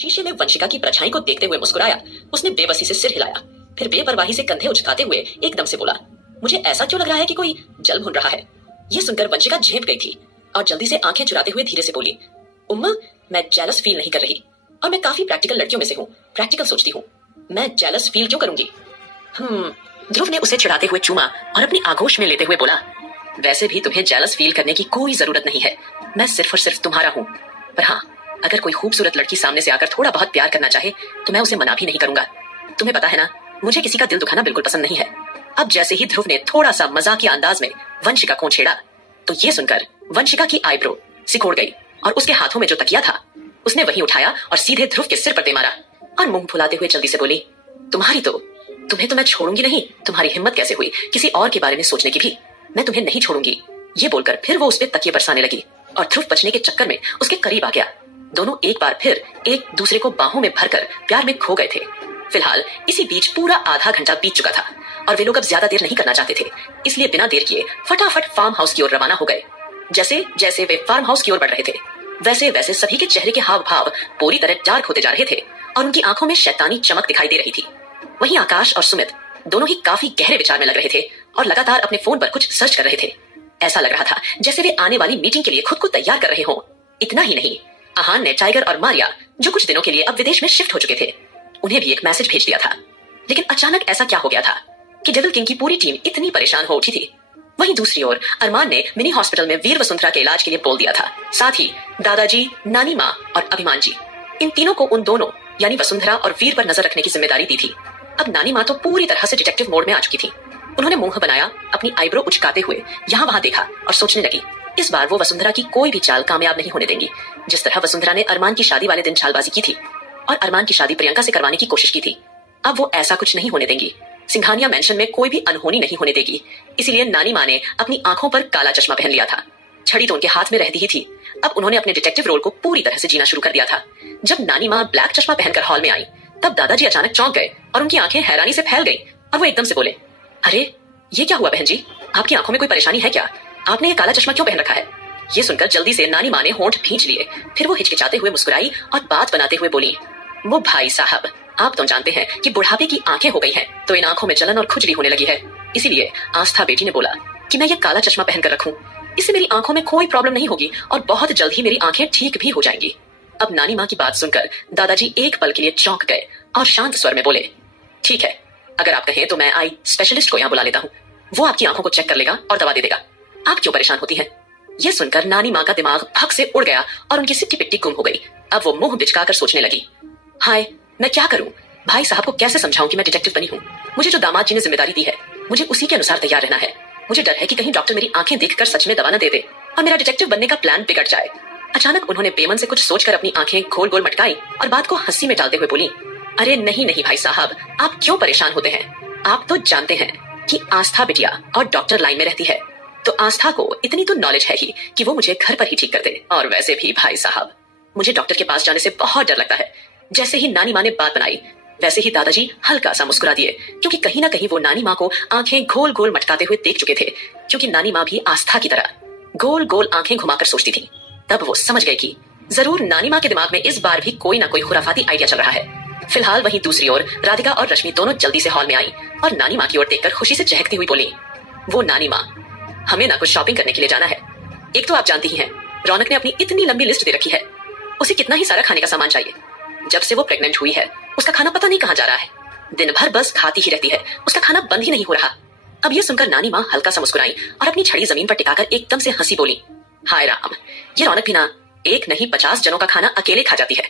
शीशे में वंशिका की परछाई को देखते हुए मुस्कुराया। उसने बेबसी से सिर हिलाया, फिर बेपरवाही से कंधे उचकाते हुए एकदम से बोला, मुझे ऐसा क्यों लग रहा है कि कोई जल भून रहा है। यह सुनकर वंशिका झेप गई थी और जल्दी से आंखें चुराते हुए धीरे से बोली, उम्मा, मैं जेलस फील नहीं कर रही और मैं काफी प्रैक्टिकल लड़कियों में से हूँ, प्रैक्टिकल सोचती हूँ। मैं जेलस फील क्यों करूंगी? ध्रुव ने उसे चिढ़ाते हुए चूमा और अपनी आगोश में लेते हुए बोला, वैसे भी तुम्हें जेलस फील करने की कोई जरूरत नहीं है, मैं सिर्फ और सिर्फ तुम्हारा हूँ। पर हाँ, अगर कोई खूबसूरत लड़की सामने से आकर थोड़ा बहुत प्यार करना चाहे तो मैं उसे मना भी नहीं करूंगा। तुम्हें पता है ना, मुझे किसी का दिल दुखाना बिल्कुल पसंद नहीं है। अब जैसे ही ध्रुव ने थोड़ा सा मजाकिया अंदाज में वंशिका को छेड़ा तो ये सुनकर वंशिका की आईब्रो सिकोड़ गई और उसके हाथों में जो तकिया था उसने वही उठाया और सीधे ध्रुव के सिर पर दे मारा और मुंह फुलाते हुए जल्दी से बोली, तुम्हें तो मैं छोड़ूंगी नहीं। तुम्हारी हिम्मत कैसे हुई किसी और के बारे में सोचने की भी? मैं तुम्हें नहीं छोड़ूंगी। ये बोलकर फिर वो उस पे तकिए बरसाने लगी और ध्रुव बचने के चक्कर में उसके करीब आ गया। दोनों एक बार फिर एक दूसरे को बाहों में भरकर प्यार में खो गए थे। फिलहाल इसी बीच पूरा आधा घंटा बीत चुका था और वे लोग अब ज्यादा देर नहीं करना चाहते थे, इसलिए बिना देर किए फटाफट फार्म हाउस की ओर रवाना हो गए। जैसे जैसे वे फार्म हाउस की ओर बढ़ रहे थे वैसे वैसे सभी के चेहरे के हाव भाव पूरी तरह डार्क होते जा रहे थे और उनकी आंखों में शैतानी चमक दिखाई दे रही थी। वहीं आकाश और सुमित दोनों ही काफी गहरे विचार में लग रहे थे और लगातार अपने फोन पर कुछ सर्च कर रहे थे। ऐसा लग रहा था जैसे वे आने वाली मीटिंग के लिए खुद को तैयार कर रहे हों। इतना ही नहीं, आहान ने टाइगर और मारिया, जो कुछ दिनों के लिए अब विदेश में शिफ्ट हो चुके थे, उन्हें भी एक मैसेज भेज दिया था। लेकिन अचानक ऐसा क्या हो गया था कि डेविल किंग की पूरी टीम इतनी परेशान हो उठी थी। वहीं दूसरी ओर अरमान ने मिनी हॉस्पिटल में वीर वसुंधरा के इलाज के लिए बोल दिया था। साथ ही दादाजी, नानी माँ और अभिमान जी, इन तीनों को उन दोनों यानी वसुंधरा और वीर पर नजर रखने की जिम्मेदारी दी थी। अब नानी माँ तो पूरी तरह से डिटेक्टिव मोड में आ चुकी थी। उन्होंने मुंह बनाया, अपनी आईब्रो उचकाते हुए यहाँ वहां देखा और सोचने लगी, इस बार वो वसुंधरा की कोई भी चाल कामयाब नहीं होने देंगी। जिस तरह वसुंधरा ने अरमान की शादी वाले दिन चालबाजी की थी और अरमान की शादी प्रियंका से करवाने की कोशिश की थी, अब वो ऐसा कुछ नहीं होने देंगी। सिंघानिया मेंशन में कोई भी अनहोनी नहीं होने देगी। इसीलिए नानी माँ ने अपनी आंखों पर काला चश्मा पहन लिया था। छड़ी तो उनके हाथ में रहती ही थी। अब उन्होंने अपने डिटेक्टिव रोल को पूरी तरह से जीना शुरू कर दिया था। जब नानी माँ ब्लैक चश्मा पहनकर हॉल में आई तब दादाजी अचानक चौंक गए और उनकी आंखें हैरानी से फैल गई और वो एकदम से बोले, अरे ये क्या हुआ बहन जी, आपकी आंखों में कोई परेशानी है क्या? आपने ये काला चश्मा क्यों पहन रखा है? ये सुनकर जल्दी से नानी माँ ने होंठ भींच लिए। फिर वो हिचकिचाते हुए मुस्कुराई और बात बनाते हुए बोली, वो भाई साहब, आप तो जानते हैं कि बुढ़ापे की आंखें हो गई हैं, तो इन आंखों में जलन और खुजली होने लगी है। इसीलिए आस्था बेटी ने बोला कि मैं ये काला चश्मा पहनकर रखूं। इससे मेरी आंखों में कोई प्रॉब्लम नहीं होगी और बहुत जल्द ही मेरी आंखें ठीक भी हो जाएंगी। अब नानी माँ की बात सुनकर दादाजी एक पल के लिए चौंक गए और शांत स्वर में बोले, ठीक है, अगर आप कहें तो मैं आई स्पेशलिस्ट को यहाँ बुला लेता हूँ। वो आपकी आंखों को चेक कर लेगा और दवा दे देगा। आप क्यों परेशान होती हैं? ये सुनकर नानी माँ का दिमाग भग से उड़ गया और उनकी सिट्टी पिट्टी गुम हो गई। अब वो मुंह बिचकाकर सोचने लगी, हाय मैं क्या करूं? भाई साहब को कैसे समझाऊं कि मैं डिटेक्टिव बनी हूँ? मुझे जो दामाद जी ने जिम्मेदारी दी है मुझे उसी के अनुसार तैयार रहना है। मुझे डर है कि कहीं डॉक्टर मेरी आंखें देखकर सच में दवा न दे दे और मेरा डिटेक्टिव बनने का प्लान बिगड़ जाए। अचानक उन्होंने बेमन से कुछ सोचकर अपनी आंखें गोल गोल मटकाई और बात को हंसी में डालते हुए बोली, अरे नहीं नहीं भाई साहब, आप क्यों परेशान होते हैं? आप तो जानते हैं कि आस्था बिटिया और डॉक्टर लाइन में रहती है, तो आस्था को इतनी तो नॉलेज है ही कि वो मुझे घर पर ही ठीक कर दे। और वैसे भी भाई साहब, मुझे डॉक्टर के पास जाने से बहुत डर लगता है। जैसे ही नानी माँ ने बात बनाई वैसे ही दादाजी हल्का सा मुस्कुरा दिए, क्योंकि कहीं ना कहीं वो नानी माँ को आंखें गोल गोल मटकाते हुए देख चुके थे, क्योंकि नानी माँ भी आस्था की तरह गोल गोल आंखें घुमाकर सोचती थी। तब वो समझ गए कि जरूर नानी माँ के दिमाग में इस बार भी कोई ना कोई खुराफाती आइडिया चल रहा है। फिलहाल वहीं दूसरी ओर राधिका और रश्मि दोनों जल्दी से हॉल में आई और नानी माँ की ओर देखकर खुशी से चहकती हुई बोली, वो नानी माँ, हमें ना कुछ शॉपिंग करने के लिए जाना है। एक तो आप जानती ही हैं, रौनक ने अपनी इतनी लंबी लिस्ट दे रखी है, उसे कितना ही सारा खाने का सामान चाहिए। जब से वो प्रेग्नेंट हुई है उसका खाना पता नहीं कहाँ जा रहा है, दिन भर बस खाती ही रहती है, उसका खाना बंद ही नहीं हो रहा। अब ये सुनकर नानी माँ हल्का सा मुस्कुराई और अपनी छड़ी जमीन पर टिकाकर एकदम से हंसी बोली, हाय राम, ये रौनक भी ना एक नहीं 50 जनों का खाना अकेले खा जाती है।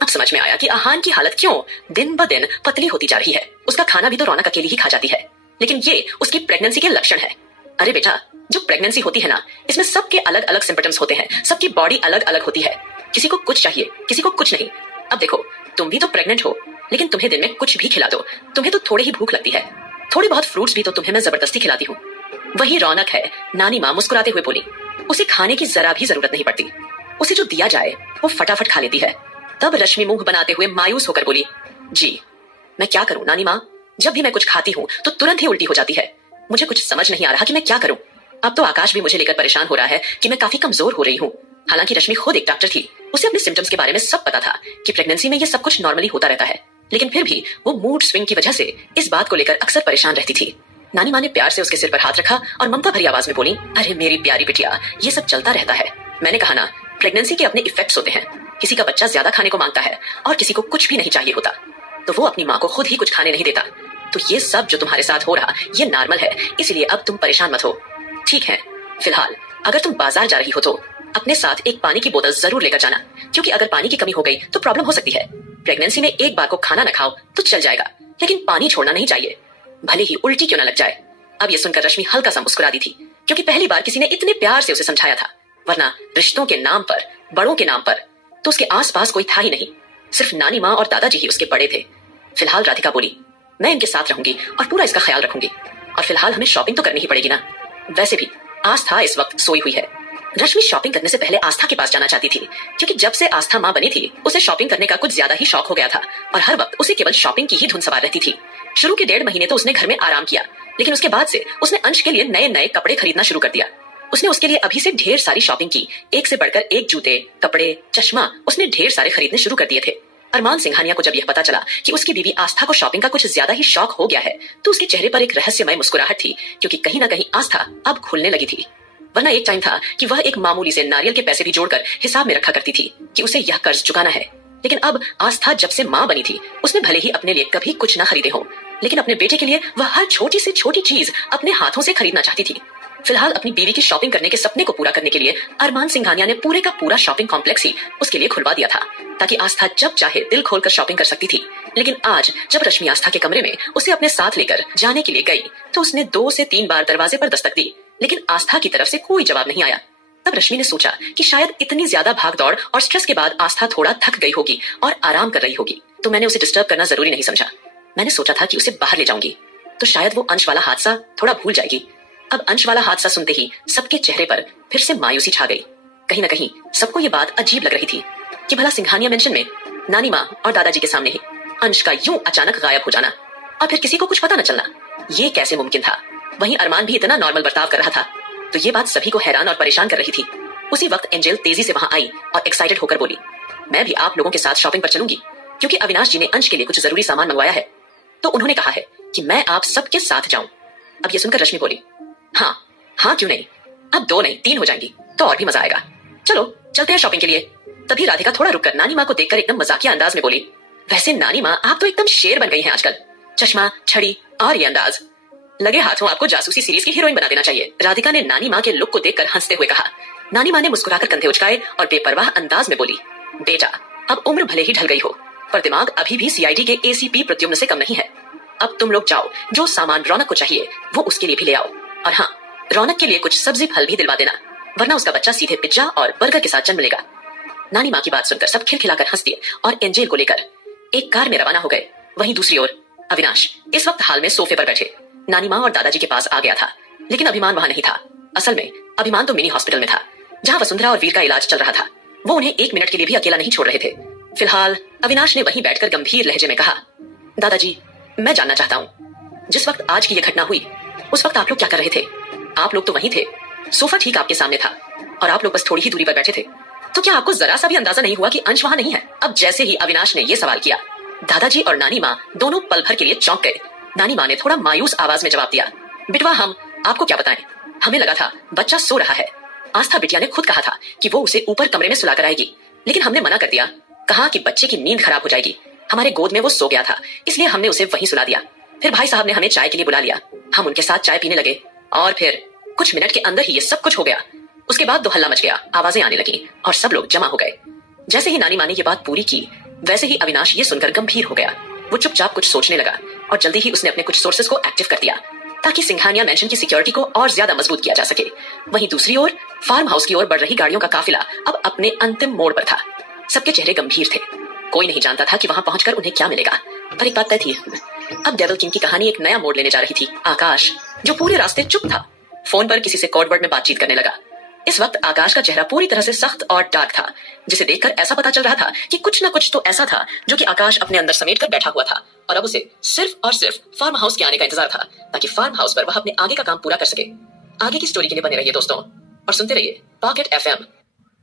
अब समझ में आया कि आहान की हालत क्यों दिन ब दिन पतली होती जा रही है। उसका खाना भी तो रौनक अकेली ही खा जाती है, लेकिन ये उसकी प्रेगनेंसी के लक्षण है। अरे बेटा, जो प्रेगनेंसी होती है ना, इसमें सबके अलग अलग सिम्टम्स होते हैं, सबकी बॉडी अलग अलग होती है। किसी को कुछ चाहिए, किसी को कुछ नहीं। अब देखो, तुम भी तो प्रेग्नेंट हो, लेकिन तुम्हें दिन में कुछ भी खिला दो, तुम्हें तो थोड़ी ही भूख लगती है। थोड़ी बहुत फ्रूट्स भी तो तुम्हें मैं जबरदस्ती खिलाती हूँ। वही रौनक है, नानी माँ मुस्कुराते हुए बोली, उसे खाने की जरा भी जरूरत नहीं पड़ती, उसे जो दिया जाए वो फटाफट खा लेती है। तब रश्मि मुंह बनाते हुए मायूस होकर बोली, जी मैं क्या करूं नानी माँ, जब भी मैं कुछ खाती हूँ तो तुरंत ही उल्टी हो जाती है। मुझे कुछ समझ नहीं आ रहा कि मैं क्या करूं। अब तो आकाश भी मुझे लेकर परेशान हो रहा है कि मैं काफी कमजोर हो रही हूँ। हालांकि रश्मि खुद एक डॉक्टर थी, उसे अपने सिम्टम्स के बारे में सब पता था कि प्रेगनेंसी में ये सब कुछ नॉर्मली होता रहता है, लेकिन फिर भी वो मूड स्विंग की वजह से इस बात को लेकर अक्सर परेशान रहती थी। नानी माँ ने प्यार से उसके सिर पर हाथ रखा और ममता भरी आवाज में बोली, अरे मेरी प्यारी बिटिया, ये सब चलता रहता है। मैंने कहा ना, प्रेगनेंसी के अपने इफेक्ट्स होते हैं। किसी का बच्चा ज्यादा खाने को मांगता है और किसी को कुछ भी नहीं चाहिए होता, तो वो अपनी माँ को खुद ही कुछ खाने नहीं देता। तो ये सब जो तुम्हारे साथ हो रहा ये नॉर्मल है, इसलिए अब तुम परेशान मत हो, ठीक है? फिलहाल अगर तुम बाजार जा रही हो तो अपने साथ एक पानी की बोतल जरूर लेकर जाना, क्योंकि अगर पानी की कमी हो गई तो प्रॉब्लम हो सकती है। प्रेगनेंसी में एक बार को खाना न खाओ तो चल जाएगा, लेकिन पानी छोड़ना नहीं चाहिए, भले ही उल्टी क्यों न लग जाए। अब ये सुनकर रश्मि हल्का सा मुस्कुरा दी थी, क्योंकि पहली बार किसी ने इतने प्यार से उसे समझाया था, वरना रिश्तों के नाम पर, बड़ों के नाम पर तो उसके आसपास कोई था ही नहीं, सिर्फ नानी माँ और दादाजी ही उसके बड़े थे। फिलहाल राधिका बोली, मैं इनके साथ रहूंगी और पूरा इसका ख्याल रखूंगी, और फिलहाल हमें शॉपिंग तो करनी ही पड़ेगी ना। वैसे भी आस्था इस वक्त सोई हुई है। रश्मि शॉपिंग करने से पहले आस्था के पास जाना चाहती थी, क्योंकि जब से आस्था माँ बनी थी उसे शॉपिंग करने का कुछ ज्यादा ही शौक हो गया था और हर वक्त उसे केवल शॉपिंग की ही धुन सवार रहती थी। शुरू के 1.5 महीने तो उसने घर में आराम किया, लेकिन उसके बाद से उसने अंश के लिए नए नए कपड़े खरीदना शुरू कर दिया। उसने उसके लिए अभी से ढेर सारी शॉपिंग की, एक से बढ़कर एक जूते, कपड़े, चश्मा उसने ढेर सारे खरीदने शुरू कर दिए थे। अरमान सिंघानिया को जब यह पता चला कि उसकी बीवी आस्था को शॉपिंग का कुछ ज्यादा ही शौक हो गया है, तो उसके चेहरे पर एक रहस्यमय मुस्कुराहट थी, क्योंकि कहीं ना कहीं आस्था अब खुलने लगी थी। वरना एक टाइम था कि वह एक मामूली से नारियल के पैसे भी जोड़कर हिसाब में रखा करती थी कि उसे यह कर्ज चुकाना है, लेकिन अब आस्था जब से माँ बनी थी उसने भले ही अपने लिए कभी कुछ न खरीदे हो, लेकिन अपने बेटे के लिए वह हर छोटी से छोटी चीज अपने हाथों से खरीदना चाहती थी। फिलहाल अपनी बीवी की शॉपिंग करने के सपने को पूरा करने के लिए अरमान सिंघानिया ने पूरे का पूरा शॉपिंग कॉम्प्लेक्स ही उसके लिए खुलवा दिया था, ताकि आस्था जब चाहे दिल खोलकर शॉपिंग कर सकती थी। लेकिन आज जब रश्मि आस्था के कमरे में उसे अपने साथ लेकर जाने के लिए गई तो उसने 2 से 3 बार दरवाजे पर दस्तक दी, लेकिन आस्था की तरफ से कोई जवाब नहीं आया। तब रश्मि ने सोचा कि शायद इतनी ज्यादा भागदौड़ और स्ट्रेस के बाद आस्था थोड़ा थक गई होगी और आराम कर रही होगी, तो मैंने उसे डिस्टर्ब करना जरूरी नहीं समझा। मैंने सोचा था कि उसे बाहर ले जाऊंगी तो शायद वो अंश वाला हादसा थोड़ा भूल जाएगी। अब अंश वाला हादसा सुनते ही सबके चेहरे पर फिर से मायूसी छा गई। कहीं ना कहीं सबको ये बात अजीब लग रही थी कि भला सिंघानिया मेंशन में नानी माँ और दादाजी के सामने ही अंश का यूं अचानक गायब हो जाना और फिर किसी को कुछ पता न चलना, ये कैसे मुमकिन था? वहीं अरमान भी इतना नॉर्मल बर्ताव कर रहा था, तो ये बात सभी को हैरान और परेशान कर रही थी। उसी वक्त एंजेल तेजी से वहां आई और एक्साइटेड होकर बोली, मैं भी आप लोगों के साथ शॉपिंग पर चलूंगी, क्योंकि अविनाश जी ने अंश के लिए कुछ जरूरी सामान मंगवाया है, तो उन्होंने कहा है कि मैं आप सबके साथ जाऊं। अब ये सुनकर रश्मि बोली, हाँ हाँ क्यों नहीं, अब 2 नहीं 3 हो जाएंगी तो और भी मजा आएगा, चलो चलते हैं शॉपिंग के लिए। तभी राधिका थोड़ा रुककर नानी माँ को देखकर एकदम मजाकिया अंदाज में बोली, वैसे नानी माँ आप तो एकदम शेर बन गई हैं आजकल, चश्मा, छड़ी और ये अंदाज, लगे हाथों आपको जासूसी सीरीज की हीरोइन बना देना चाहिए। राधिका ने नानी माँ के लुक को देखकर हंसते हुए कहा। नानी माँ ने मुस्कुराकर कंधे उचकाए और बेपरवाह अंदाज में बोली, बेटा अब उम्र भले ही ढल गई हो, पर दिमाग अभी भी सीआईडी के एसीपी प्रद्युम्न से कम नहीं है। अब तुम लोग जाओ, जो सामान रौनक को चाहिए वो उसके लिए भी ले आओ, और हाँ रौनक के लिए कुछ सब्जी फल भी दिलवा देना, वरना उसका बच्चा सीधे पिज्जा और बर्गर के साथ जन्म लेगा। नानी माँ की बात सुनकर सब खिलखिलाकर हंस दिए और एंजेल को लेकर एक कार में रवाना हो गए। वहीं दूसरी ओर अविनाश इस वक्त हाल में सोफे पर बैठे नानी माँ और दादाजी के पास आ गया था, लेकिन अभिमान वहां नहीं था। असल में अभिमान तो मिनी हॉस्पिटल में था, जहाँ वसुंधरा और वीर का इलाज चल रहा था। वो उन्हें 1 मिनट के लिए भी अकेला नहीं छोड़ रहे थे। फिलहाल अविनाश ने वहीं बैठकर गंभीर लहजे में कहा, दादाजी मैं जानना चाहता हूँ, जिस वक्त आज की यह घटना हुई उस वक्त आप लोग क्या कर रहे थे? आप लोग तो वहीं थे, सोफा ठीक आपके सामने था और आप लोग बस थोड़ी ही दूरी पर बैठे थे, तो क्या आपको जरा सा भी अंदाजा नहीं हुआ कि अंश वहां नहीं है? अब जैसे ही अविनाश ने यह सवाल किया, दादाजी और नानी माँ दोनों पल भर के लिए चौंक गए। नानी माँ ने थोड़ा मायूस आवाज में जवाब दिया, बिटवा हम आपको क्या बताएं, हमें लगा था बच्चा सो रहा है। आस्था बिटिया ने खुद कहा था कि वो उसे ऊपर कमरे में सुलाकर आएगी, लेकिन हमने मना कर दिया, कहा कि बच्चे की नींद खराब हो जाएगी। हमारे गोद में वो सो गया था, इसलिए हमने उसे वहीं सुला दिया। फिर भाई साहब ने हमें चाय के लिए बुला लिया, हम उनके साथ चाय पीने लगे और फिर कुछ मिनट के अंदर ही ये सब कुछ हो गया। उसके बाद 2 हल्ला मच गया, आवाजें आने लगी और सब लोग जमा हो गए। जैसे ही नानी माँ ने ये बात पूरी की, वैसे ही अविनाश ये सुनकर गंभीर हो गया। वो चुपचाप कुछ सोचने लगा और जल्दी ही उसने अपने कुछ सोर्सेस को एक्टिव कर दिया, ताकि सिंघानिया मेंशन की सिक्योरिटी को और ज्यादा मजबूत किया जा सके। वहीं दूसरी ओर फार्म हाउस की ओर बढ़ रही गाड़ियों का काफिला अब अपने अंतिम मोड़ पर था। सबके चेहरे गंभीर थे, कोई नहीं जानता था कि वहां पहुंचकर उन्हें क्या मिलेगा, पर एक बात तय थी, अब डेविल किंग की कहानी एक नया मोड़ लेने जा रही थी। आकाश, जो पूरे रास्ते चुप था, फोन पर किसी से कोड वर्ड में बातचीत करने लगा। इस वक्त आकाश का चेहरा पूरी तरह से सख्त और डार्क था, जिसे देखकर ऐसा पता चल रहा था कि कुछ ना कुछ तो ऐसा था जो कि आकाश अपने अंदर समेट कर बैठा हुआ था, और अब उसे सिर्फ और सिर्फ फार्म हाउस के आने का इंतजार था, ताकि फार्म हाउस पर वह अपने आगे का काम पूरा कर सके। आगे की स्टोरी के लिए बने रहिए दोस्तों और सुनते रहिए पॉकेट एफएम।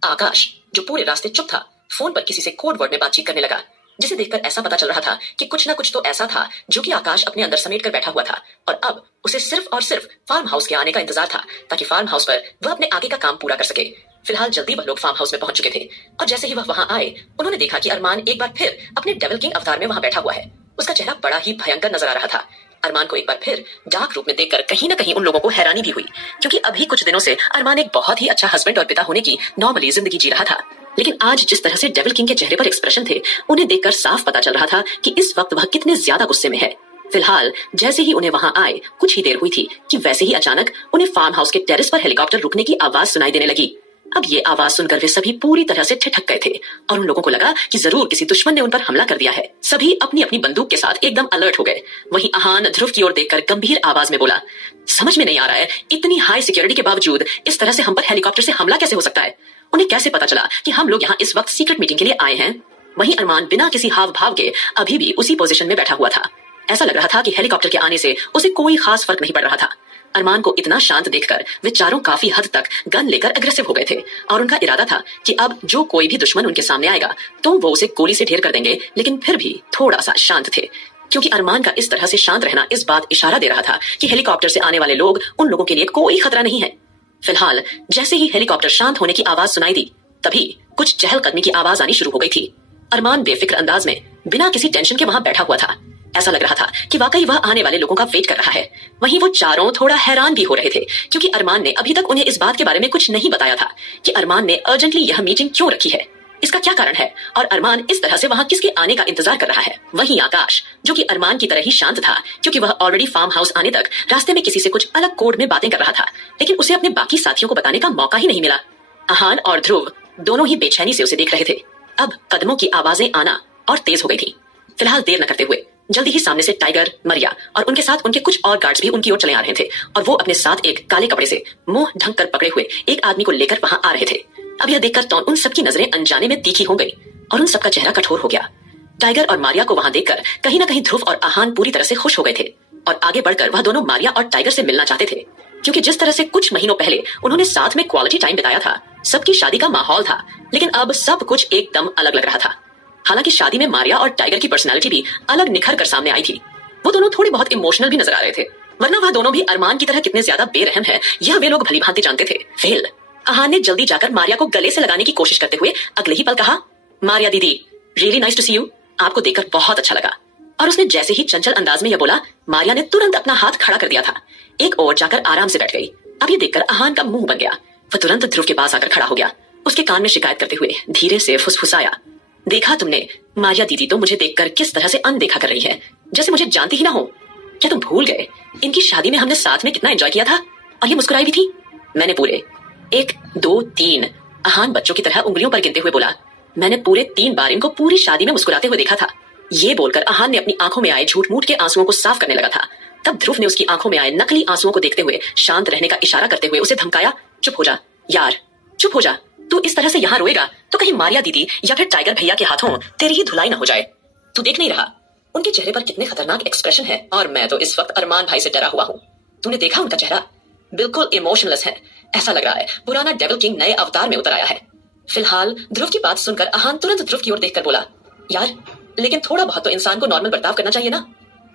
आकाश, जो पूरे रास्ते चुप था, फोन पर किसी से कोड वर्ड में बातचीत करने लगा, जिसे देखकर ऐसा पता चल रहा था कि कुछ ना कुछ तो ऐसा था जो कि आकाश अपने अंदर समेट कर बैठा हुआ था और अब उसे सिर्फ और सिर्फ फार्म हाउस के आने का इंतजार था ताकि फार्म हाउस पर वह अपने आगे का काम पूरा कर सके। फिलहाल जल्दी वह लोग फार्म हाउस में पहुंच चुके थे और जैसे ही वह वहां आए, उन्होंने देखा कि अरमान एक बार फिर अपने डेविल किंग अवतार में वहां बैठा हुआ है। उसका चेहरा बड़ा ही भयंकर नजर आ रहा था। अरमान को एक बार फिर डार्क रूप में देखकर कहीं ना कहीं उन लोगों को हैरानी भी हुई, क्योंकि अभी कुछ दिनों से अरमान एक बहुत ही अच्छा हस्बैंड और पिता होने की नॉर्मली जिंदगी जी रहा था। लेकिन आज जिस तरह से डेविल किंग के चेहरे पर एक्सप्रेशन थे, उन्हें देखकर साफ पता चल रहा था कि इस वक्त वह कितने ज्यादा गुस्से में है। फिलहाल जैसे ही उन्हें वहां आए कुछ ही देर हुई थी कि वैसे ही अचानक उन्हें फार्म हाउस के टेरेस पर हेलीकॉप्टर रुकने की आवाज सुनाई देने लगी। अब ये आवाज सुनकर वे सभी पूरी तरह से ठिठक गए थे और उन लोगों को लगा कि जरूर किसी दुश्मन ने उन पर हमला कर दिया है। सभी अपनी अपनी बंदूक के साथ एकदम अलर्ट हो गए। वहीं अहान ध्रुव की ओर देखकर गंभीर आवाज में बोला, समझ में नहीं आ रहा है, इतनी हाई सिक्योरिटी के बावजूद इस तरह से हम पर हेलीकॉप्टर से हमला कैसे हो सकता है? उन्हें कैसे पता चला कि हम लोग यहाँ इस वक्त सीक्रेट मीटिंग के लिए आए हैं? वहीं अरमान बिना किसी हाव भाव के अभी भी उसी पोजीशन में बैठा हुआ था। ऐसा लग रहा था कि हेलीकॉप्टर के आने से उसे कोई खास फर्क नहीं पड़ रहा था। अरमान को इतना शांत देखकर वे चारों काफी हद तक गन लेकर अग्रेसिव हो गए थे और उनका इरादा था कि अब जो कोई भी दुश्मन उनके सामने आएगा तो वो उसे गोली से ढेर कर देंगे। लेकिन फिर भी थोड़ा सा शांत थे, क्योंकि अरमान का इस तरह से शांत रहना इस बात इशारा दे रहा था कि हेलीकॉप्टर से आने वाले लोग उन लोगों के लिए कोई खतरा नहीं है। फिलहाल जैसे ही हेलीकॉप्टर शांत होने की आवाज सुनाई दी, तभी कुछ चहलकदमी की आवाज आनी शुरू हो गई थी। अरमान बेफिक्र अंदाज में बिना किसी टेंशन के वहां बैठा हुआ था। ऐसा लग रहा था कि वाकई वह आने वाले लोगों का वेट कर रहा है। वहीं वो चारों थोड़ा हैरान भी हो रहे थे, क्योंकि अरमान ने अभी तक उन्हें इस बात के बारे में कुछ नहीं बताया था कि अरमान ने अर्जेंटली यह मीटिंग क्यों रखी है, इसका क्या कारण है और अरमान इस तरह से वहां किसके आने का इंतजार कर रहा है। वहीं आकाश, जो कि अरमान की तरह ही शांत था, क्योंकि वह ऑलरेडी फार्म हाउस आने तक रास्ते में किसी से कुछ अलग कोड में बातें कर रहा था, लेकिन उसे अपने बाकी साथियों को बताने का मौका ही नहीं मिला। अहान और ध्रुव दोनों ही बेचैनी से उसे देख रहे थे। अब कदमों की आवाजें आना और तेज हो गई थी। फिलहाल देर न करते हुए जल्दी ही सामने से टाइगर, मरिया और उनके साथ उनके कुछ और गार्ड्स भी उनकी ओर चले आ रहे थे और वो अपने साथ एक काले कपड़े से मुंह ढक कर पकड़े हुए एक आदमी को लेकर वहां आ रहे थे। अब यह देखकर तो उन सबकी नजरें अनजाने में तीखी हो गई और उन सबका चेहरा कठोर हो गया। टाइगर और मारिया को वहां देखकर कहीं ना कहीं ध्रुव और आहान पूरी तरह से खुश हो गए थे और आगे बढ़कर वह दोनों मारिया और टाइगर से मिलना चाहते थे, क्योंकि जिस तरह से कुछ महीनों पहले उन्होंने साथ में क्वालिटी टाइम बिताया था, सबकी शादी का माहौल था, लेकिन अब सब कुछ एकदम अलग लग रहा था। हालांकि शादी में मारिया और टाइगर की पर्सनालिटी भी अलग निखर कर सामने आई थी। वो दोनों थोड़े बहुत इमोशनल भी नजर आ रहे थे, वरना वह दोनों भी अरमान की तरह कितने ज्यादा बेरहम है यह वे लोग भली भांति जानते थे। फेल। अहान ने जल्दी जाकर मारिया को गले से लगाने की कोशिश करते हुए अगले ही पल कहा, मारिया दीदी, really nice to see you, आपको देखकर बहुत अच्छा लगा। और उसने जैसे ही चंचल अंदाज में यह बोला, मारिया ने तुरंत अपना हाथ खड़ा कर दिया था, एक ओर जाकर आराम से बैठ गई। अब ये देखकर अहान का मुंह बन गया। वह तुरंत ध्रुव के पास आकर खड़ा हो गया, उसके कान में शिकायत करते हुए धीरे से फुसफुसाया, देखा तुमने, मारिया दीदी तो मुझे देखकर किस तरह से अनदेखा कर रही है, जैसे मुझे जानती ही ना हो। क्या तुम भूल गए इनकी शादी में हमने साथ में कितना एंजॉय किया था और ये मुस्कुराई भी थी। मैंने पूरे 1, 2, 3 अहान बच्चों की तरह उंगलियों पर गिनते हुए बोला, मैंने पूरे 3 बार इनको पूरी शादी में मुस्कुराते हुए देखा था। ये बोलकर अहान ने अपनी आंखों में आए झूठ मूठ के आंसुओं को साफ करने लगा था। तब ध्रुव ने उसकी आंखों में आए नकली आंसुओं को देखते हुए शांत रहने का इशारा करते हुए उसे धमकाया, चुप हो जा यार, चुप हो जा, तू इस तरह से यहाँ रोएगा तो कहीं मारिया दीदी या फिर टाइगर भैया के हाथों तेरी ही धुलाई ना हो जाए। तू देख नहीं रहा उनके चेहरे पर कितने खतरनाक एक्सप्रेशन है, और मैं तो इस वक्त अरमान भाई से डरा हुआ हूँ। तूने देखा उनका चेहरा, बिल्कुल इमोशनलेस है। ऐसा लग रहा है पुराना डेविल किंग नए अवतार में उतर आया है। फिलहाल ध्रुव की बात सुनकर अहान तुरंत ध्रुव की ओर देखकर बोला, यार लेकिन थोड़ा बहुत तो इंसान को नॉर्मल बर्ताव करना चाहिए ना।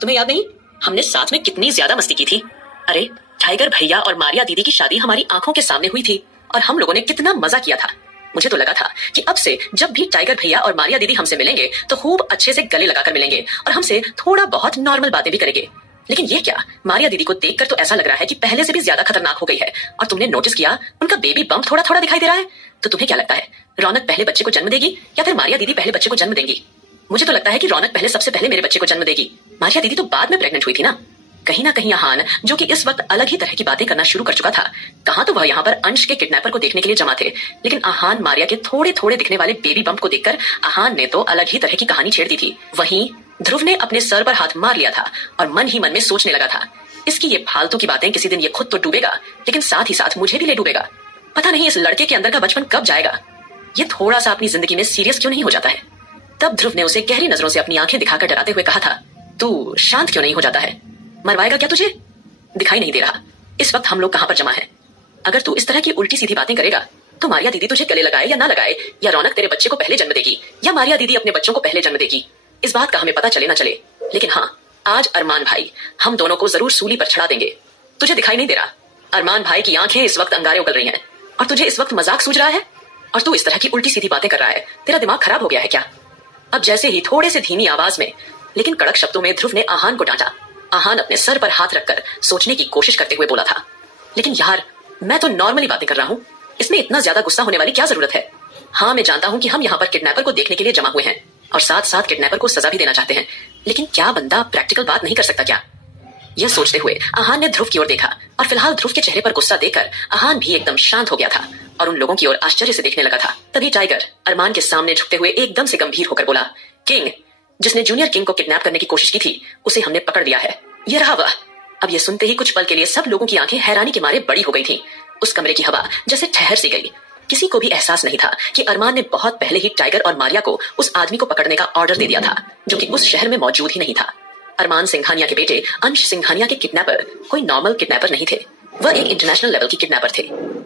तुम्हें याद नहीं हमने साथ में कितनी ज्यादा मस्ती की थी? अरे टाइगर भैया और मारिया दीदी की शादी हमारी आंखों के सामने हुई थी और हम लोगों ने कितना मजा किया था। मुझे तो लगा था कि अब से जब भी टाइगर भैया और मारिया दीदी हमसे मिलेंगे तो खूब अच्छे से गले लगाकर मिलेंगे और हमसे थोड़ा बहुत नॉर्मल बातें भी करेंगे। लेकिन ये क्या, मारिया दीदी को देखकर तो ऐसा लग रहा है कि पहले से भी ज्यादा खतरनाक हो गई है। और तुमने नोटिस किया उनका बेबी बम्प थोड़ा थोड़ा दिखाई दे रहा है। तो तुम्हें क्या लगता है, रौनक पहले बच्चे को जन्म देगी या फिर मारिया दीदी पहले बच्चे को जन्म देंगी? मुझे तो लगता है कि रौनक पहले सबसे पहले मेरे बच्चे को जन्म देगी। मारिया दीदी तो बाद में प्रेग्नेंट हुई थी ना। कहीं ना कहीं अहान, जो कि इस वक्त अलग ही तरह की बातें करना शुरू कर चुका था, कहाँ तो वह यहाँ पर अंश के किडनैपर को देखने के लिए जमा थे, लेकिन अहान मारिया के थोड़े थोड़े दिखने वाले बेबी बम्प को देखकर अहान ने तो अलग ही तरह की कहानी छेड़ दी थी। वहीं ध्रुव ने अपने सर पर हाथ मार लिया था और मन ही मन में सोचने लगा था, इसकी ये फालतू की बातें किसी दिन ये खुद तो डूबेगा, लेकिन साथ ही साथ मुझे भी ले डूबेगा। पता नहीं इस लड़के के अंदर का बचपन कब जाएगा, ये थोड़ा सा अपनी जिंदगी में सीरियस क्यों नहीं हो जाता है। तब ध्रुव ने उसे गहरी नजरों से अपनी आंखें दिखाकर डराते हुए कहा था, तू शांत क्यों नहीं हो जाता है, मरवाएगा क्या तुझे? दिखाई नहीं दे रहा? इस वक्त हम लोग कहां पर जमा है? अगर तू इस तरह की उल्टी सीधी बातें करेगा तो मारिया दीदी तुझे गले लगाए या ना लगाए, या रौनक तेरे बच्चे को पहले जन्म देगी या मारिया दीदी अपने बच्चों को पहले जन्म देगी, इस बात का हमें पता चले ना चले, लेकिन हाँ, आज अरमान भाई हम दोनों को जरूर सूली पर चढ़ा देंगे। तुझे दिखाई नहीं दे रहा? अरमान भाई की आंखें इस वक्त अंगारे उगल रही हैं और तुझे इस वक्त मजाक सूझ रहा है और तू इस तरह की उल्टी सीधी बातें कर रहा है। तेरा दिमाग खराब हो गया है क्या? अब जैसे ही थोड़े से धीमी आवाज में लेकिन कड़क शब्दों में ध्रुव ने आहान को डांटा। आहान अपने सर पर हाथ रखकर सोचने की कोशिश करते हुए बोला था, लेकिन यार मैं तो नॉर्मली बातें कर रहा हूँ, इसमें इतना ज्यादा गुस्सा होने वाली क्या जरूरत है? हाँ, मैं जानता हूँ कि हम यहाँ पर किडनैपर को देखने के लिए जमा हुए हैं और साथ साथ किडनैपर को सजा भी देना चाहते हैं, लेकिन क्या बंदा प्रैक्टिकल बात नहीं कर सकता क्या? यह सोचते हुए आहान ने ध्रुव की ओर देखा और फिलहाल ध्रुव के चेहरे पर गुस्सा देखकर आहान भी एकदम शांत हो गया था और उन लोगों की ओर आश्चर्य से देखने लगा था। तभी टाइगर अरमान के सामने झुकते हुए एकदम से गंभीर होकर बोला, किंग, जिसने जूनियर किंग को किडनैप करने की कोशिश की थी उसे हमने पकड़ लिया है। यह रहा वह। अब यह सुनते ही कुछ पल के लिए सब लोगों की आंखें हैरानी के मारे बड़ी हो गई थी। उस कमरे की हवा जैसे ठहर सी गई। किसी को भी एहसास नहीं था कि अरमान ने बहुत पहले ही टाइगर और मारिया को उस आदमी को पकड़ने का ऑर्डर दे दिया था जो कि उस शहर में मौजूद ही नहीं था। अरमान सिंघानिया के बेटे अंश सिंघानिया के किडनैपर कोई नॉर्मल किडनैपर नहीं थे, वह एक इंटरनेशनल लेवल की किडनैपर थे।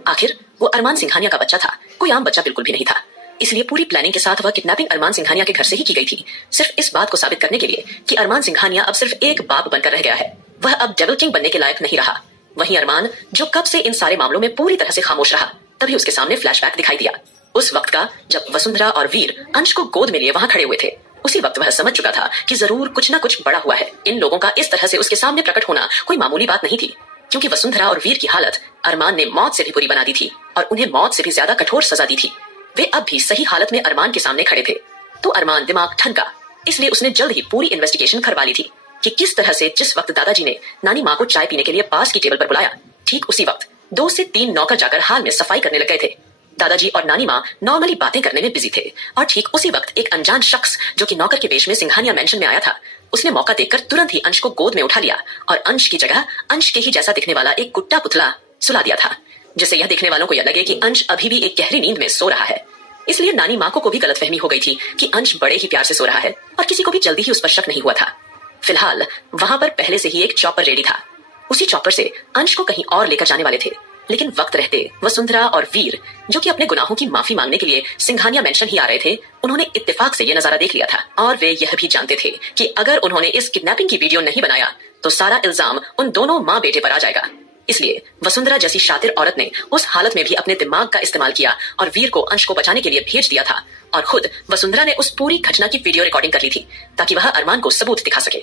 आखिर वो अरमान सिंघानिया का बच्चा था, कोई आम बच्चा बिल्कुल भी नहीं था। इसलिए पूरी प्लानिंग के साथ वह किडनैपिंग अरमान सिंघानिया के घर से ही की गई थी, सिर्फ इस बात को साबित करने के लिए कि अरमान सिंघानिया अब सिर्फ एक बाप बनकर रह गया है, वह अब डेविल किंग बनने के लायक नहीं रहा। वहीं अरमान जो कब से इन सारे मामलों में पूरी तरह से खामोश रहा, तभी उसके सामने फ्लैशबैक दिखाई दिया, उस वक्त का जब वसुंधरा और वीर अंश को गोद में लिए वहां खड़े हुए थे। उसी वक्त वह समझ चुका था कि जरूर कुछ ना कुछ बड़ा हुआ है। इन लोगों का इस तरह से उसके सामने प्रकट होना कोई मामूली बात नहीं थी, क्योंकि वसुंधरा और वीर की हालत अरमान ने मौत से भी बुरी बना दी थी और उन्हें मौत से भी ज्यादा कठोर सजा दी थी। वे अब भी सही हालत में अरमान के सामने खड़े थे, तो अरमान दिमाग ठनका, इसलिए उसने जल्द ही पूरी इन्वेस्टिगेशन करवा ली थी कि किस तरह से जिस वक्त दादाजी ने नानी माँ को चाय पीने के लिए पास की टेबल पर बुलाया, ठीक उसी वक्त 2 से 3 नौकर जाकर हाल में सफाई करने लग गए थे। दादाजी और नानी माँ नॉर्मली बातें करने में बिजी थे और ठीक उसी वक्त एक अनजान शख्स जो कि नौकर के वेश में सिंघानिया मेंशन में आया था, उसने मौका देखकर तुरंत ही अंश को गोद में उठा लिया और अंश की जगह अंश के ही जैसा दिखने वाला एक गुट्टा पुतला सुला दिया था, जिससे यह देखने वालों को यह लगे कि अंश अभी भी एक गहरी नींद में सो रहा है। इसलिए नानी माँ को भी गलतफहमी हो गई थी कि अंश बड़े ही प्यार से सो रहा है और किसी को भी जल्दी ही उस पर शक नहीं हुआ था। फिलहाल वहां पर पहले से ही एक चॉपर रेडी था, उसी चॉपर से अंश को कहीं और लेकर जाने वाले थे, लेकिन वक्त रहते वसुंधरा और वीर जो कि अपने गुनाहों की माफी मांगने के लिए सिंघानिया मेंशन ही आ रहे थे, उन्होंने इत्तेफाक से यह नजारा देख लिया था और वे यह भी जानते थे कि अगर उन्होंने इस किडनैपिंग की वीडियो नहीं बनाया तो सारा इल्जाम उन दोनों माँ बेटे पर आ जाएगा। इसलिए वसुंधरा जैसी शातिर औरत ने उस हालत में भी अपने दिमाग का इस्तेमाल किया और वीर को अंश को बचाने के लिए भेज दिया था और खुद वसुंधरा ने उस पूरी घटना की वीडियो रिकॉर्डिंग कर ली थी ताकि वह अरमान को सबूत दिखा सके।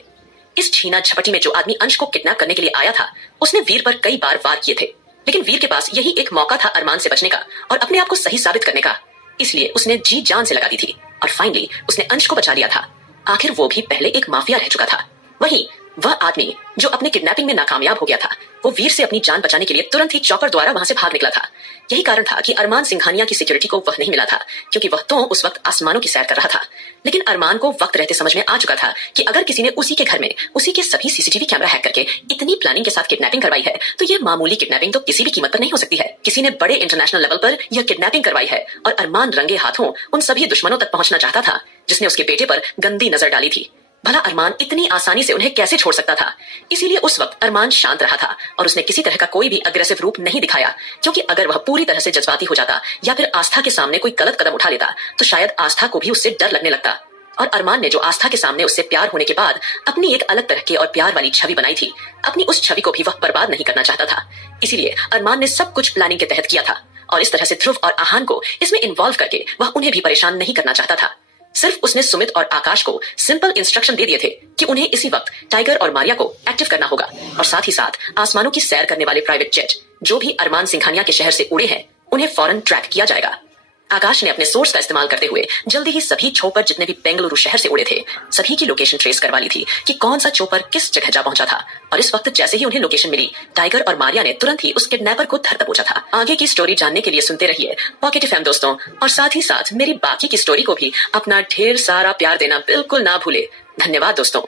इस छीना झपटी में जो आदमी अंश को किडनैप करने के लिए आया था, उसने वीर पर कई बार वार किए थे, लेकिन वीर के पास यही एक मौका था अरमान से बचने का और अपने आप को सही साबित करने का, इसलिए उसने जी जान से लगा दी थी और फाइनली उसने अंश को बचा लिया था। आखिर वो भी पहले एक माफिया रह चुका था। वहीं वह आदमी जो अपने किडनैपिंग में नाकामयाब हो गया था, वो वीर से अपनी जान बचाने के लिए तुरंत ही चॉपर द्वारा वहां से भाग निकला था। यही कारण था कि अरमान सिंघानिया की सिक्योरिटी को वह नहीं मिला था, क्योंकि वह तो उस वक्त आसमानों की सैर कर रहा था। लेकिन अरमान को वक्त रहते समझ में आ चुका था कि अगर किसी ने उसी के घर में उसी के सभी सीसीटीवी कैमरा हैक करके इतनी प्लानिंग के साथ किडनैपिंग करवाई है, तो यह मामूली किडनैपिंग तो किसी भी कीमत पर नहीं हो सकती है। किसी ने बड़े इंटरनेशनल लेवल पर यह किडनैपिंग करवाई है और अरमान रंगे हाथों उन सभी दुश्मनों तक पहुंचना चाहता था जिसने उसके बेटे पर गंदी नजर डाली थी। भला अरमान इतनी आसानी से उन्हें कैसे छोड़ सकता था? इसीलिए उस वक्त अरमान शांत रहा था और उसने किसी तरह का कोई भी अग्रेसिव रूप नहीं दिखाया, क्योंकि अगर वह पूरी तरह से जज्बाती हो जाता या फिर आस्था के सामने कोई गलत कदम उठा लेता तो शायद आस्था को भी उससे डर लगने लगता। और अरमान ने जो आस्था के सामने उससे प्यार होने के बाद अपनी एक अलग तरह की और प्यार वाली छवि बनाई थी, अपनी उस छवि को भी वह बर्बाद नहीं करना चाहता था। इसीलिए अरमान ने सब कुछ प्लानिंग के तहत किया था और इस तरह से ध्रुव और आहान को इसमें इन्वॉल्व करके वह उन्हें भी परेशान नहीं करना चाहता था। सिर्फ उसने सुमित और आकाश को सिंपल इंस्ट्रक्शन दे दिए थे कि उन्हें इसी वक्त टाइगर और मारिया को एक्टिव करना होगा और साथ ही साथ आसमानों की सैर करने वाले प्राइवेट जेट जो भी अरमान सिंघानिया के शहर से उड़े हैं, उन्हें फौरन ट्रैक किया जाएगा। आकाश ने अपने सोर्स का इस्तेमाल करते हुए जल्दी ही सभी चोपर जितने भी बेंगलुरु शहर से उड़े थे, सभी की लोकेशन ट्रेस करवा ली थी कि कौन सा चोपर किस जगह जा पहुंचा था। और इस वक्त जैसे ही उन्हें लोकेशन मिली, टाइगर और मारिया ने तुरंत ही उस किडनैपर को धर दबोचा था। आगे की स्टोरी जानने के लिए सुनते रहिए पॉकेट एफएम दोस्तों, और साथ ही साथ मेरी बाकी की स्टोरी को भी अपना ढेर सारा प्यार देना बिल्कुल ना भूले। धन्यवाद दोस्तों।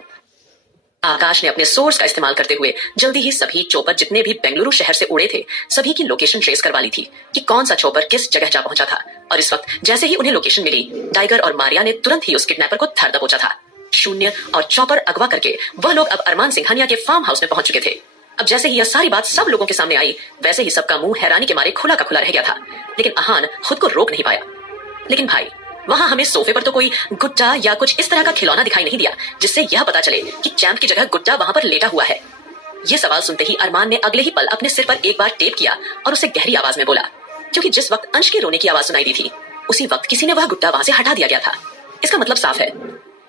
आकाश ने अपने सोर्स का इस्तेमाल करते हुए जल्दी ही सभी चोपर जितने भी बेंगलुरु शहर से उड़े थे, सभी की लोकेशन ट्रेस करवा ली थी कि कौन सा चोपर किस जगह जा पहुंचा था। और इस वक्त जैसे ही उन्हें लोकेशन मिली, टाइगर और मारिया ने तुरंत ही उस किडनैपर को धर दबोचा था। शून्य और चौपर अगवा करके वह लोग अब अरमान सिंघानिया के फार्म हाउस में पहुंच चुके थे। अब जैसे ही यह सारी बात सब लोगों के सामने आई, वैसे ही सबका मुंह हैरानी के मारे खुला का खुला रह गया था। लेकिन अहान खुद को रोक नहीं पाया। लेकिन भाई, वहां हमें सोफे पर तो कोई गुड्डा या कुछ इस तरह का खिलौना दिखाई नहीं दिया जिससे यह पता चले कि चैंप की जगह गुड्डा वहां पर लेटा हुआ है। यह सवाल सुनते ही अरमान ने अगले ही पल अपने सिर पर एक बार टेप किया और उसे गहरी आवाज में बोला, क्योंकि जिस वक्त अंश के रोने की आवाज सुनाई दी थी उसी वक्त किसी ने वह गुड्डा वहां से हटा दिया गया था। इसका मतलब साफ है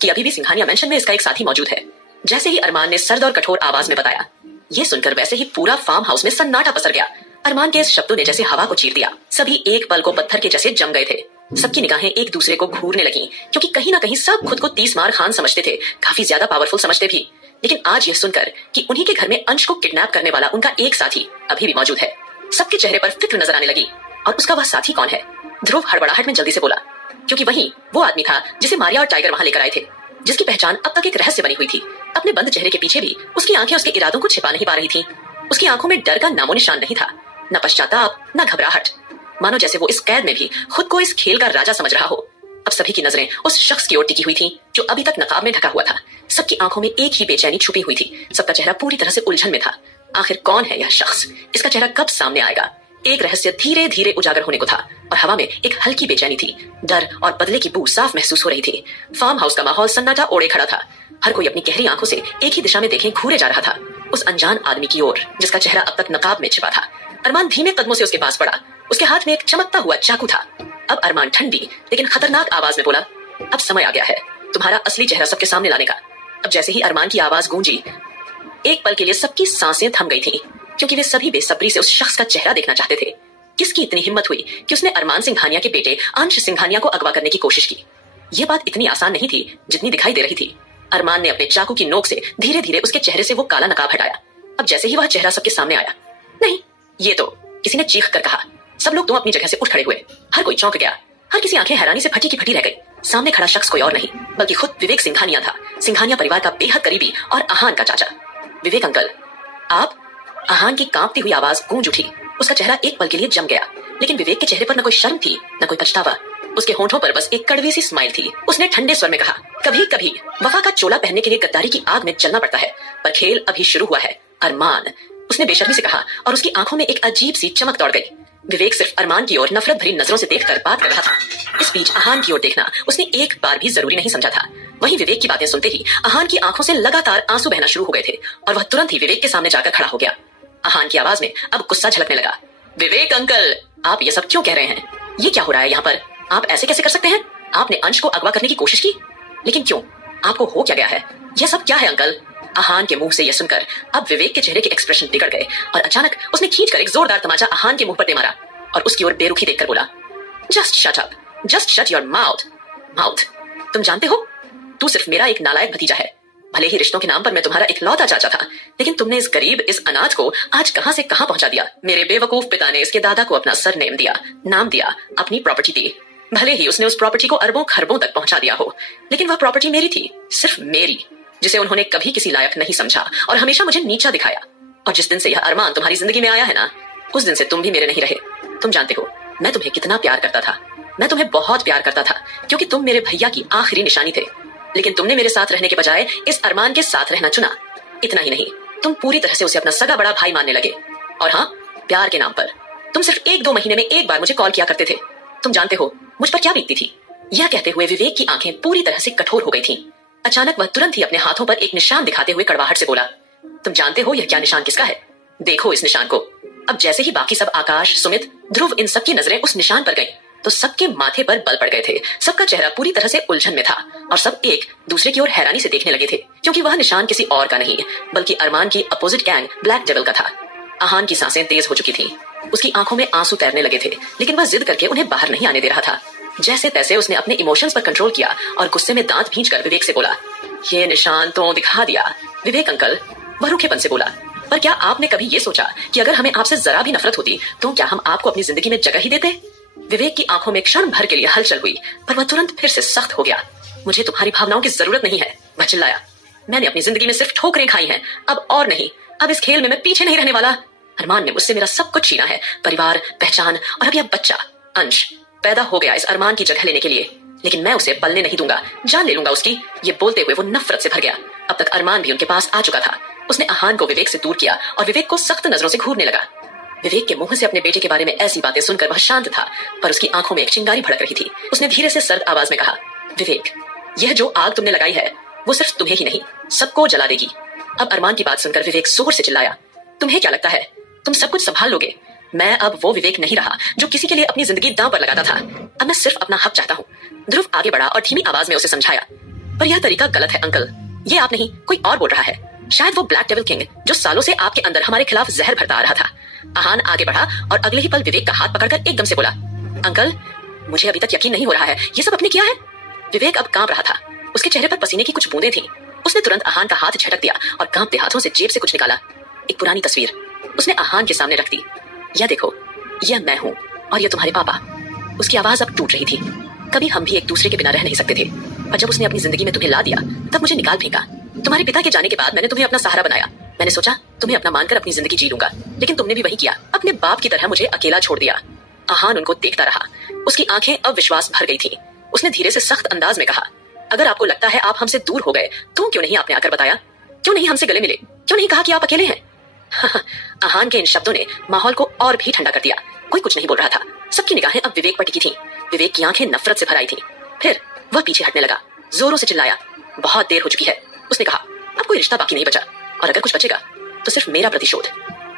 कि अभी भी सिंघानिया मेंशन में इसका एक साथी मौजूद है। जैसे ही अरमान ने सर्द और कठोर आवाज में बताया, यह सुनकर वैसे ही पूरा फार्म हाउस में सन्नाटा पसर गया। अरमान के इस शब्दों ने जैसे हवा को चीर दिया। सभी एक पल को पत्थर के जैसे जम गए थे। सबकी निगाहें एक दूसरे को घूरने लगी, क्योंकि कहीं ना कहीं सब खुद को 30 मार खान समझते थे, काफी ज्यादा पावरफुल समझते भी। लेकिन आज यह सुनकर कि उन्हीं के घर में अंश को किडनैप करने वाला उनका एक साथी अभी भी मौजूद है, सबके चेहरे पर फिक्र नजर आने लगी। और उसका वह साथी कौन है? ध्रुव हड़बड़ाहट में जल्दी से बोला, क्योंकि वही वो आदमी था जिसे मारिया और टाइगर वहां लेकर आए थे, जिसकी पहचान अब तक एक रहस्य बनी हुई थी। अपने बंद चेहरे के पीछे भी उसकी आंखें उसके इरादों को छिपा नहीं पा रही थी। उसकी आंखों में डर का नामो निशान नहीं था, न पश्चाताप न घबराहट, मानो जैसे वो इस कैद में भी खुद को इस खेल का राजा समझ रहा हो। अब सभी की नजरें उस शख्स की ओर टिकी हुई थी जो अभी तक नकाब में ढका हुआ था। सबकी आंखों में एक ही बेचैनी छुपी हुई थी। सबका चेहरा पूरी तरह से उलझन में था। आखिर कौन है यह शख्स? इसका चेहरा कब सामने आएगा? एक रहस्य धीरे धीरे उजागर होने को था और हवा में एक हल्की बेचैनी थी। डर और बदले की बू साफ महसूस हो रही थी। फार्म हाउस का माहौल सन्नाटा ओढ़े खड़ा था। हर कोई अपनी गहरी आंखों से एक ही दिशा में देखे घूरे जा रहा था, उस अनजान आदमी की ओर जिसका चेहरा अब तक नकाब में छिपा था। अरमान धीमे कदमों से उसके पास बढ़ा। उसके हाथ में एक चमकता हुआ चाकू था। अब अरमान ठंडी लेकिन खतरनाक आवाज में बोला, अब समय आ गया है तुम्हारा असली चेहरा सबके सामने लाने का। अब जैसे ही अरमान की आवाज गूंजी, एक पल के लिए सबकी सांसें थम गई थी, क्योंकि वे सभी बेसब्री से उस शख्स का चेहरा देखना चाहते थे। किसकी इतनी हिम्मत हुई कि उसने अरमान सिंघानिया के बेटे अंश सिंघानिया को अगवा करने की कोशिश की? यह बात इतनी आसान नहीं थी जितनी दिखाई दे रही थी। अरमान ने अपने चाकू की नोक से धीरे धीरे उसके चेहरे से वो काला नकाब हटाया। अब जैसे ही वह चेहरा सबके सामने आया, नहीं, ये तो, किसी ने चीख कर कहा। सब लोग तो अपनी जगह से उठ खड़े हुए। हर कोई चौंक गया। हर किसी आंखें हैरानी से फटी की फटी रह गई। सामने खड़ा शख्स कोई और नहीं बल्कि खुद विवेक सिंघानिया था, सिंघानिया परिवार का बेहद करीबी और अहान का चाचा। विवेक अंकल, आप? अहान की कांपती हुई आवाज गूंज उठी। उसका चेहरा एक पल के लिए जम गया, लेकिन विवेक के चेहरे पर न कोई शर्म थी न कोई पछतावा। उसके होंठों पर बस एक कड़वी सी स्माइल थी। उसने ठंडे स्वर में कहा, कभी कभी वफा का चोला पहनने के लिए गद्दारी की आग में जलना पड़ता है, पर खेल अभी शुरू हुआ है अरमान। उसने बेशर्मी से कहा और उसकी आंखों में एक अजीब सी चमक दौड़ गई। विवेक सिर्फ अरमान की ओर नफरत भरी नजरों से देखकर बात कर रहा था। इस बीच अहान की ओर देखना उसने एक बार भी जरूरी नहीं समझा था। वहीं विवेक की बातें सुनते ही अहान की आंखों से लगातार आंसू बहना शुरू हो गए थे और वह तुरंत ही विवेक के सामने जाकर खड़ा हो गया। अहान की आवाज में अब गुस्सा झलकने लगा। विवेक अंकल, आप ये सब क्यों कह रहे हैं? ये क्या हो रहा है यहाँ पर? आप ऐसे कैसे कर सकते हैं? आपने अंश को अगवा करने की कोशिश की, लेकिन क्यों? आपको हो क्या गया है? यह सब क्या है अंकल? अहान के मुंह से यह सुनकर अब विवेक के चेहरे के एक्सप्रेशन बिगड़ गए और अचानक उसने खींचकर एक जोरदार तमाचा अहान के मुंह पर दे मारा और उसकी ओर बेरुखी देखकर बोला, just shut up, just shut your mouth. Mouth? तुम जानते हो, तू सिर्फ मेरा एक नालायक भतीजा है। भले ही रिश्तों के नाम पर मैं तुम्हारा इकलौता चाचा था, लेकिन तुमने इस गरीब, इस अनाथ को आज कहां से कहां पहुंचा दिया। मेरे बेवकूफ पिता ने इसके दादा को अपना सरनेम दिया, नाम दिया, अपनी प्रॉपर्टी दी। भले ही उसने उस प्रॉपर्टी को अरबों खरबों तक पहुंचा दिया हो, लेकिन वह प्रॉपर्टी मेरी थी, सिर्फ मेरी, जिसे उन्होंने कभी किसी लायक नहीं समझा और हमेशा मुझे नीचा दिखाया। और जिस दिन से यह अरमान तुम्हारी जिंदगी में आया है ना, उस दिन से तुम भी मेरे नहीं रहे। तुम जानते हो मैं तुम्हें कितना प्यार करता था। मैं तुम्हें बहुत प्यार करता था, क्योंकि तुम मेरे भैया की आखिरी निशानी थे। लेकिन तुमने मेरे साथ रहने के बजाय इस अरमान के साथ रहना चुना। इतना ही नहीं, तुम पूरी तरह से उसे अपना सगा बड़ा भाई मानने लगे। और हाँ, प्यार के नाम पर तुम सिर्फ 1-2 महीने में एक बार मुझे कॉल किया करते थे। तुम जानते हो मुझ पर क्या बीतती थी? यह कहते हुए विवेक की आंखें पूरी तरह से कठोर हो गई थीं। अचानक वह तुरंत ही अपने हाथों पर एक निशान दिखाते हुए कड़वाहट से बोला, तुम जानते हो यह क्या निशान किसका है? देखो इस निशान को। अब जैसे ही बाकी सब आकाश, सुमित, ध्रुव, इन सबकी नजरें उस निशान पर गईं, तो सबके माथे पर बल पड़ गए थे। सबका चेहरा पूरी तरह से उलझन में था और सब एक दूसरे की ओर हैरानी से देखने लगे थे, क्योंकि वह निशान किसी और का नहीं बल्कि अरमान की अपोजिट गैंग ब्लैक डेविल का था। अहान की सांसें तेज हो चुकी थीं। उसकी आंखों में आंसू तैरने लगे थे, लेकिन वह जिद करके उन्हें बाहर नहीं आने दे रहा था। जैसे तैसे उसने अपने इमोशंस पर कंट्रोल किया और गुस्से में दांत भींचकर विवेक से बोला, ये निशान तो दिखा दिया। विवेक अंकल, वह रूखेपन से बोला, पर क्या आपने कभी ये सोचा कि अगर हमें आपसे जरा भी नफरत होती तो क्या हम आपको अपनी जिंदगी में जगह ही देते? विवेक की आंखों में क्षण भर के लिए हलचल हुई, पर वह तुरंत फिर से सख्त हो गया। मुझे तुम्हारी भावनाओं की जरूरत नहीं है, वह चिल्लाया। मैंने अपनी जिंदगी में सिर्फ ठोकरें खाई हैं, अब और नहीं। अब इस खेल में मैं पीछे नहीं रहने वाला। अरमान ने मुझसे मेरा सब कुछ छीना है, परिवार, पहचान, और अब यह बच्चा अंश पैदा हो गया इस अरमान की जगह लेने के लिए, लेकिन मैं उसे पलने नहीं दूंगा, जान ले लूंगा उसकी। ये बोलते हुए वो नफरत से भर गया। अब तक अरमान भी उनके पास आ चुका था। उसने आहान को विवेक से दूर किया और विवेक को सख्त नजरों से घूरने लगा। विवेक के मुंह से अपने बेटे के बारे में ऐसी बातें सुनकर वह शांत था, पर उसकी आंखों में एक चिंगारी भड़क रही थी। उसने धीरे से सर्द आवाज में कहा, विवेक, यह जो आग तुमने लगाई है वो सिर्फ तुम्हें ही नहीं सबको जला देगी। अब अरमान की बात सुनकर विवेक जोर से चिल्लाया, तुम्हें क्या लगता है तुम सब कुछ संभाल लोगे? मैं अब वो विवेक नहीं रहा जो किसी के लिए अपनी जिंदगी दांव पर लगाता था। अब मैं सिर्फ अपना हक चाहता हूँ। ध्रुव आगे बढ़ा और धीमी आवाज में उसे समझाया, पर यह तरीका गलत है अंकल। ये आप नहीं, कोई और बोल रहा है। शायद वो ब्लैक डेविल किंग जो सालों से आपके अंदर हमारे खिलाफ जहर भरता आ रहा था। आहान आगे बढ़ा और अगले ही पल विवेक का हाथ पकड़कर एकदम से बोला, अंकल, मुझे अभी तक यकीन नहीं हो रहा है ये सब आपने किया है। विवेक अब कांप रहा था। उसके चेहरे पर पसीने की कुछ बूंदें थीं। उसने तुरंत आहान का हाथ झटक दिया और कांपते हाथों से जेब से कुछ निकाला। एक पुरानी तस्वीर उसने आहान के सामने रख दी। यह देखो, यह मैं हूँ और यह तुम्हारे पापा। उसकी आवाज अब टूट रही थी। कभी हम भी एक दूसरे के बिना रह नहीं सकते थे, पर जब उसने अपनी जिंदगी में तुम्हें ला दिया तब मुझे निकाल फेंका। तुम्हारे पिता के जाने के बाद मैंने तुम्हें अपना सहारा बनाया। मैंने सोचा तुम्हें अपना मानकर अपनी जिंदगी जी लूंगा, लेकिन तुमने भी वही किया। अपने बाप की तरह मुझे अकेला छोड़ दिया। आहान उनको देखता रहा। उसकी आंखें अब विश्वास भर गई थीं। उसने धीरे से सख्त अंदाज में कहा, अगर आपको लगता है आप हमसे दूर हो गए तो क्यों नहीं आपने आकर बताया? क्यों नहीं हमसे गले मिले? क्यों नहीं कहा कि आप अकेले हैं? आहान के इन शब्दों ने माहौल को और भी ठंडा कर दिया। कोई कुछ नहीं बोल रहा था। सबकी निगाहें अब विवेक पर टिकी थीं। विवेक की आंखें नफरत से भर आई थीं। फिर वह पीछे हटने लगा, जोरों से चिल्लाया, बहुत देर हो चुकी है। उसने कहा, अब कोई रिश्ता बाकी नहीं बचा, और अगर कुछ बचेगा तो सिर्फ मेरा प्रतिशोध।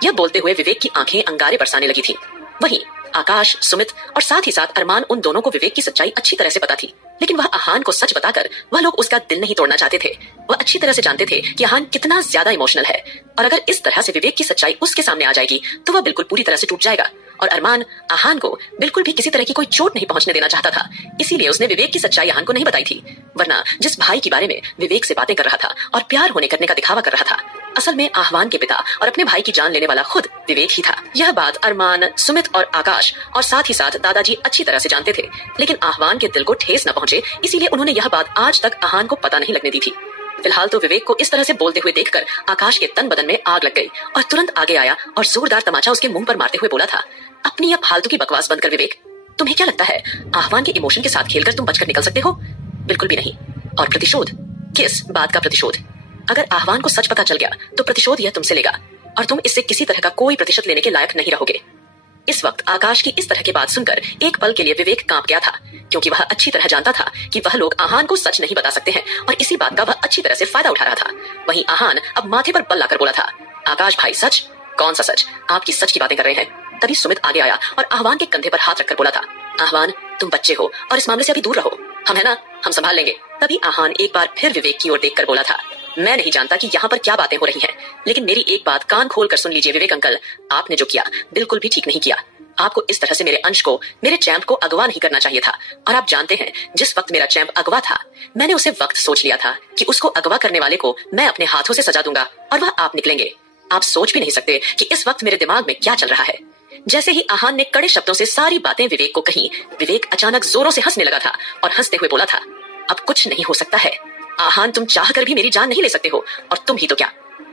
यह बोलते हुए विवेक की आंखें अंगारे बरसाने लगी थी। वहीं आकाश, सुमित और साथ ही साथ अरमान, उन दोनों को विवेक की सच्चाई अच्छी तरह से पता थी, लेकिन वह आहान को सच बताकर वह लोग उसका दिल नहीं तोड़ना चाहते थे। वह अच्छी तरह से जानते थे कि आहान कितना ज्यादा इमोशनल है, और अगर इस तरह से विवेक की सच्चाई उसके सामने आ जाएगी तो वह बिल्कुल पूरी तरह से टूट जाएगा। और अरमान आहान को बिल्कुल भी किसी तरह की कोई चोट नहीं पहुंचने देना चाहता था। इसीलिए उसने विवेक की सच्चाई आहान को नहीं बताई थी। वरना जिस भाई के बारे में विवेक से बातें कर रहा था और प्यार होने करने का दिखावा कर रहा था, असल में आह्वान के पिता और अपने भाई की जान लेने वाला खुद विवेक ही था। यह बात अरमान, सुमित और आकाश और साथ ही साथ दादाजी अच्छी तरह से जानते थे, लेकिन आह्वान के दिल को ठेस न पहुंचे, इसीलिए उन्होंने यह बात आज तक आहान को पता नहीं लगने दी थी। फिलहाल तो विवेक को इस तरह से बोलते हुए देखकर आकाश के तन बदन में आग लग गई और तुरंत आगे आया और जोरदार तमाचा उसके मुंह पर मारते हुए बोला था, अपनी यह फालतू की बकवास बंद कर विवेक। तुम्हें क्या लगता है आह्वान के इमोशन के साथ खेलकर तुम बचकर निकल सकते हो? बिल्कुल भी नहीं। और प्रतिशोध? किस बात का प्रतिशोध? अगर आह्वान को सच पता चल गया तो प्रतिशोध यह तुमसे लेगा और तुम इससे किसी तरह का कोई प्रतिशत लेने के लायक नहीं रहोगे। इस वक्त आकाश की इस तरह की बात सुनकर एक पल के लिए विवेक कांप गया था, क्योंकि वह अच्छी तरह जानता था कि वह लोग आहान को सच नहीं बता सकते हैं और इसी बात का वह अच्छी तरह से फायदा उठा रहा था। वहीं आहान अब माथे पर बल लाकर बोला था, आकाश भाई सच? कौन सा सच? आपकी सच की बातें कर रहे हैं। तभी सुमित आगे आया और आह्वान के कंधे पर हाथ रखकर बोला था, आह्वान तुम बच्चे हो और इस मामले से अभी दूर रहो, हम है ना, हम संभाल लेंगे। तभी आहान एक बार फिर विवेक की ओर देखकर बोला था, मैं नहीं जानता कि यहाँ पर क्या बातें हो रही हैं, लेकिन मेरी एक बात कान खोल कर सुन लीजिए विवेक अंकल, आपने जो किया बिल्कुल भी ठीक नहीं किया। आपको इस तरह से मेरे अंश को, मेरे चैंप को अगवा नहीं करना चाहिए था। और आप जानते हैं जिस वक्त मेरा चैंप अगवा था, मैंने उसे वक्त सोच लिया था कि उसको अगवा करने वाले को मैं अपने हाथों से सजा दूंगा और वह आप निकलेंगे। आप सोच भी नहीं सकते कि इस वक्त मेरे दिमाग में क्या चल रहा है। जैसे ही आहान ने कड़े शब्दों से सारी बातें विवेक को कही, विवेक अचानक जोरों से हंसने लगा था और हंसते हुए बोला था, अब कुछ नहीं हो सकता है आहान, तुम चाहकर भी मेरी जान नहीं ले सकते हो, और तुम ही तो क्या,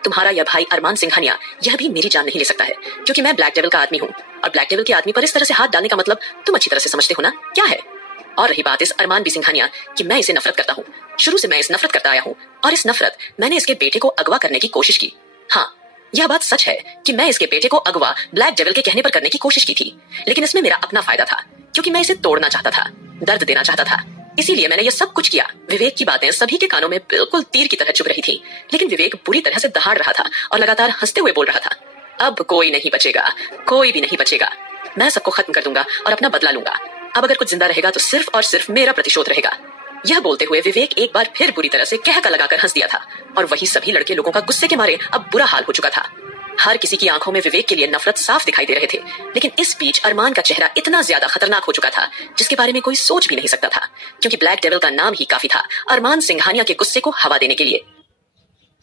तुम्हारा यह भाई अरमान सिंघानिया यह भी मेरी जान नहीं ले सकता है, क्योंकि मैं ब्लैक डेविल का आदमी हूँ, और ब्लैक डेविल के आदमी पर इस तरह से हाथ डालने का मतलब तुम अच्छी तरह से समझते हो ना क्या है। और रही बात इस अरमान भी सिंघानिया कि मैं इसे नफरत करता हूँ, शुरू से मैं इस नफरत करता आया हूँ, और इस नफरत मैंने इसके बेटे को अगवा करने की कोशिश की। हाँ, यह बात सच है कि मैं इसके बेटे को अगवा ब्लैक डेविल के कहने पर करने की कोशिश की थी, लेकिन इसमें मेरा अपना फायदा था, क्योंकि मैं इसे तोड़ना चाहता था, दर्द देना चाहता था, इसीलिए मैंने ये सब कुछ किया। विवेक की बातें सभी के कानों में बिल्कुल तीर की तरह चुभ रही थी, लेकिन विवेक बुरी तरह से दहाड़ रहा था और लगातार हंसते हुए बोल रहा था, अब कोई नहीं बचेगा, कोई भी नहीं बचेगा, मैं सबको खत्म कर दूंगा और अपना बदला लूंगा। अब अगर कुछ जिंदा रहेगा तो सिर्फ और सिर्फ मेरा प्रतिशोध रहेगा। यह बोलते हुए विवेक एक बार फिर बुरी तरह से कहका लगाकर हंस दिया था, और वही सभी लड़के लोगों का गुस्से के मारे अब बुरा हाल हो चुका था। हर किसी की आंखों में विवेक के लिए नफरत साफ दिखाई दे रहे थे, लेकिन इस बीच अरमान का चेहरा इतना ज्यादा खतरनाक हो चुका था जिसके बारे में कोई सोच भी नहीं सकता था, क्योंकि ब्लैक डेविल का नाम ही काफी था अरमान सिंघानिया के गुस्से को हवा देने के लिए।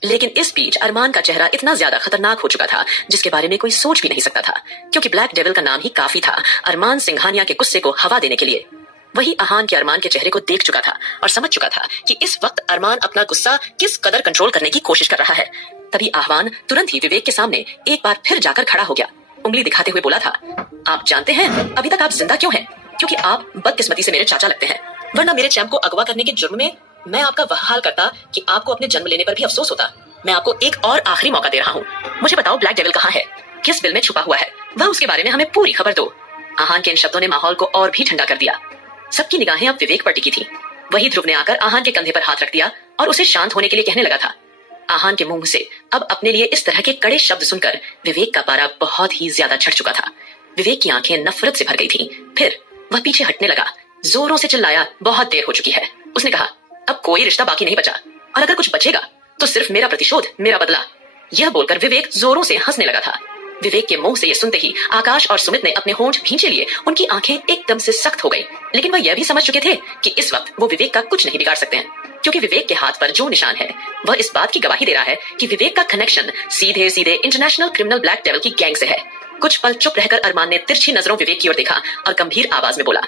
लेकिन इस बीच अरमान का चेहरा इतना ज्यादा खतरनाक हो चुका था जिसके बारे में कोई सोच भी नहीं सकता था, क्योंकि ब्लैक डेविल का नाम ही काफी था अरमान सिंघानिया के गुस्से को हवा देने के लिए। वही आहान के अरमान के चेहरे को देख चुका था और समझ चुका था कि इस वक्त अरमान अपना गुस्सा किस कदर कंट्रोल करने की कोशिश कर रहा है। तभी आह्वान तुरंत ही विवेक के सामने एक बार फिर जाकर खड़ा हो गया, उंगली दिखाते हुए बोला था, आप जानते हैं अभी तक आप जिंदा क्यों हैं? क्योंकि आप बदकिस्मती से मेरे चाचा लगते हैं, वरना मेरे चैंप को अगवा करने के जुर्म में मैं आपका वह हाल करता कि आपको अपने जन्म लेने पर भी अफसोस होता। मैं आपको एक और आखिरी मौका दे रहा हूँ। मुझे बताओ ब्लैक डेविल कहाँ है, किस बिल में छुपा हुआ है, वह उसके बारे में हमें पूरी खबर दो। आहान के इन शब्दों ने माहौल को और भी ठंडा कर दिया। सबकी निगाहें अब विवेक पर टिकी थी। वही ध्रुव ने आकर आहान के कंधे पर हाथ रख दिया और उसे शांत होने के लिए कहने लगा था। आहान के मुंह से अब अपने लिए इस तरह के कड़े शब्द सुनकर विवेक का पारा बहुत ही ज्यादा चढ़ चुका था। विवेक की आंखें नफरत से भर गई थीं। फिर वह पीछे हटने लगा, जोरों से चिल्लाया, बहुत देर हो चुकी है। उसने कहा, अब कोई रिश्ता बाकी नहीं बचा, और अगर कुछ बचेगा तो सिर्फ मेरा प्रतिशोध, मेरा बदला। यह बोलकर विवेक जोरों से हंसने लगा था। विवेक के मुंह से यह सुनते ही आकाश और सुमित ने अपने होंठ भींचे लिए। उनकी आंखें एकदम से सख्त हो गई, लेकिन वह यह भी समझ चुके थे कि इस वक्त वो विवेक का कुछ नहीं बिगाड़ सकते हैं, क्योंकि विवेक के हाथ पर जो निशान है वह इस बात की गवाही दे रहा है कि विवेक का कनेक्शन सीधे सीधे इंटरनेशनल क्रिमिनल ब्लैक डेविल की गैंग से है। कुछ पल चुप रहकर अरमान ने तिरछी नजरों विवेक की ओर देखा और गंभीर आवाज में बोला,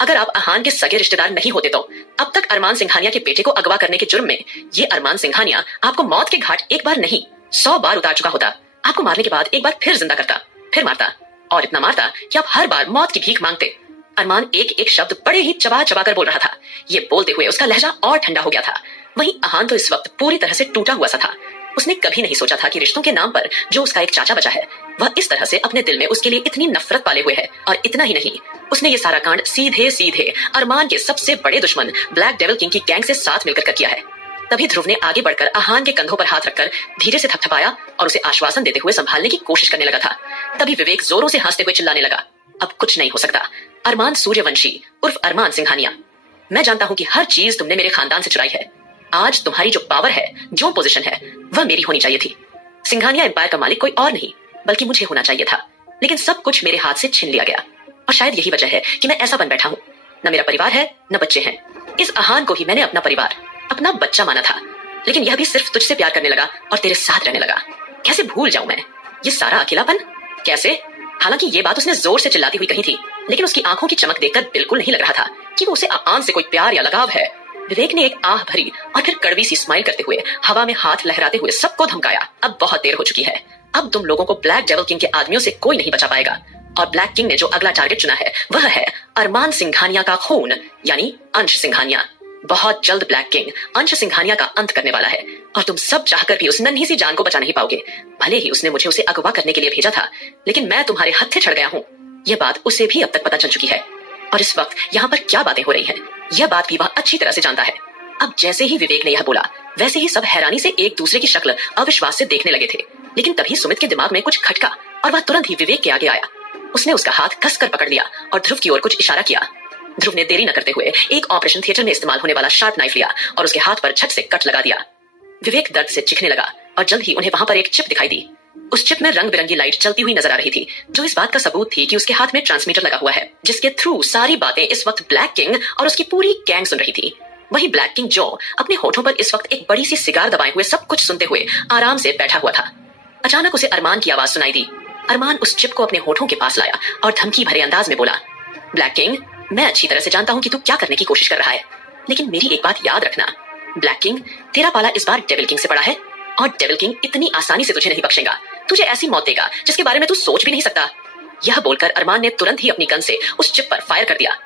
अगर आप आहान के सगे रिश्तेदार नहीं होते तो अब तक अरमान सिंघानिया के बेटे को अगवा करने के जुर्म में ये अरमान सिंघानिया आपको मौत के घाट एक बार नहीं 100 बार उतार चुका होता। आपको मारने के बाद एक बार फिर जिंदा करता, फिर मारता, और इतना मारता कि आप हर बार मौत की भीख मांगते। अरमान एक एक शब्द बड़े ही चबा चबा कर बोल रहा था। ये बोलते हुए उसका लहजा और ठंडा हो गया था। वहीं आहान तो इस वक्त पूरी तरह से टूटा हुआ सा था। उसने कभी नहीं सोचा था कि रिश्तों के नाम पर जो उसका एक चाचा बचा है वह इस तरह से अपने दिल में उसके लिए इतनी नफरत पाले हुए है। और इतना ही नहीं, उसने ये सारा कांड सीधे सीधे अरमान के सबसे बड़े दुश्मन ब्लैक डेविल किंग की गैंग से साथ मिलकर किया है। तभी ध्रुव ने आगे बढ़कर आहान के कंधों पर हाथ रखकर धीरे से थपथपाया और उसे आश्वासन देते हुए संभालने की कोशिश करने लगा था। तभी विवेक जोरों से हंसते हुए चिल्लाने लगा, अब कुछ नहीं हो सकता। अरमान सूर्यवंशी उर्फ अरमान सिंघानिया, मैं जानता हूं कि हर चीज तुमने मेरे खानदान से चुराई है। आज तुम्हारी जो पावर है, जो पोजीशन है, वह मेरी होनी चाहिए थी। सिंघानिया एम्पायर का मालिक कोई और नहीं बल्कि मुझे होना चाहिए था, लेकिन सब कुछ मेरे हाथ से छीन लिया गया। और शायद यही वजह है कि मैं ऐसा बन बैठा हूं। न मेरा परिवार है, न बच्चे हैं। इस आहान को ही मैंने अपना परिवार, अपना बच्चा माना था, लेकिन यह भी सिर्फ तुझसे प्यार करने लगा और तेरे साथ रहने लगा। कैसे भूल जाऊं मैं ये सारा अकेलापन, कैसे? हालांकि ये बात उसने जोर से चिल्लाती हुई कही थी, लेकिन उसकी आंखों की चमक देखकर बिल्कुल नहीं लग रहा था कि वो उसे आहान से कोई प्यार या लगाव है। विवेक ने एक आह भरी और फिर कड़वी सी स्माइल करते हुए हवा में हाथ लहराते हुए सबको धमकाया, अब बहुत देर हो चुकी है। अब तुम लोगों को ब्लैक डेविल किंग के आदमियों से कोई नहीं बचा पाएगा। और ब्लैक किंग ने जो अगला टारगेट चुना है वह है अरमान सिंघानिया का खून, यानी अंश सिंघानिया। बहुत जल्द ब्लैक किंग अंश सिंघानिया का अंत करने वाला है, और तुम सब चाहकर भी उस नन्ही सी जान को बचा नहीं पाओगे। भले ही उसने मुझे उसे अगवा करने के लिए भेजा था, लेकिन मैं तुम्हारे हत्थे चढ़ गया हूँ। यह बात उसे भी अब तक पता चल चुकी है, और इस वक्त यहाँ पर क्या बातें हो रही हैं, यह बात भी वह अच्छी तरह से जानता है। अब जैसे ही विवेक ने यह बोला, वैसे ही सब हैरानी से एक दूसरे की शक्ल अविश्वास से देखने लगे थे। लेकिन तभी सुमित के दिमाग में कुछ खटका और वह तुरंत ही विवेक के आगे आया। उसने उसका हाथ कसकर पकड़ लिया और ध्रुव की ओर कुछ इशारा किया। ध्रुव ने देरी न करते हुए एक ऑपरेशन थिएटर में इस्तेमाल होने वाला शार्प नाइफ लिया और उसके हाथ पर झट से कट लगा दिया। विवेक दर्द से चीखने लगा और जल्द ही उन्हें वहां पर एक चिप दिखाई दी। उस चिप में रंग बिरंगी लाइट चलती हुई नजर आ रही थी, जो इस बात का सबूत थी कि उसके हाथ में ट्रांसमीटर लगा हुआ है, जिसके थ्रू सारी बातें इस वक्त ब्लैक किंग और उसकी पूरी गैंग सुन रही थी। वही ब्लैक किंग जो अपने होठों पर इस वक्त एक बड़ी सी सिगार दबाए हुए सब कुछ सुनते हुए आराम से बैठा हुआ था। अचानक उसे अरमान की आवाज सुनाई दी। अरमान उस चिप को अपने होठों के पास लाया और धमकी भरे अंदाज में बोला, ब्लैक किंग, मैं अच्छी तरह से जानता हूं कि तू क्या करने की कोशिश कर रहा है, लेकिन मेरी एक बात याद रखना, ब्लैक किंग, तेरा पाला इस बार डेविल किंग से पड़ा है, और डेविल किंग इतनी आसानी से तुझे नहीं बख्शेगा। तुझे ऐसी मौत देगा जिसके बारे में तू सोच भी नहीं सकता। यह बोलकर अरमान ने तुरंत ही अपनी गन से उस चिप पर फायर कर दिया।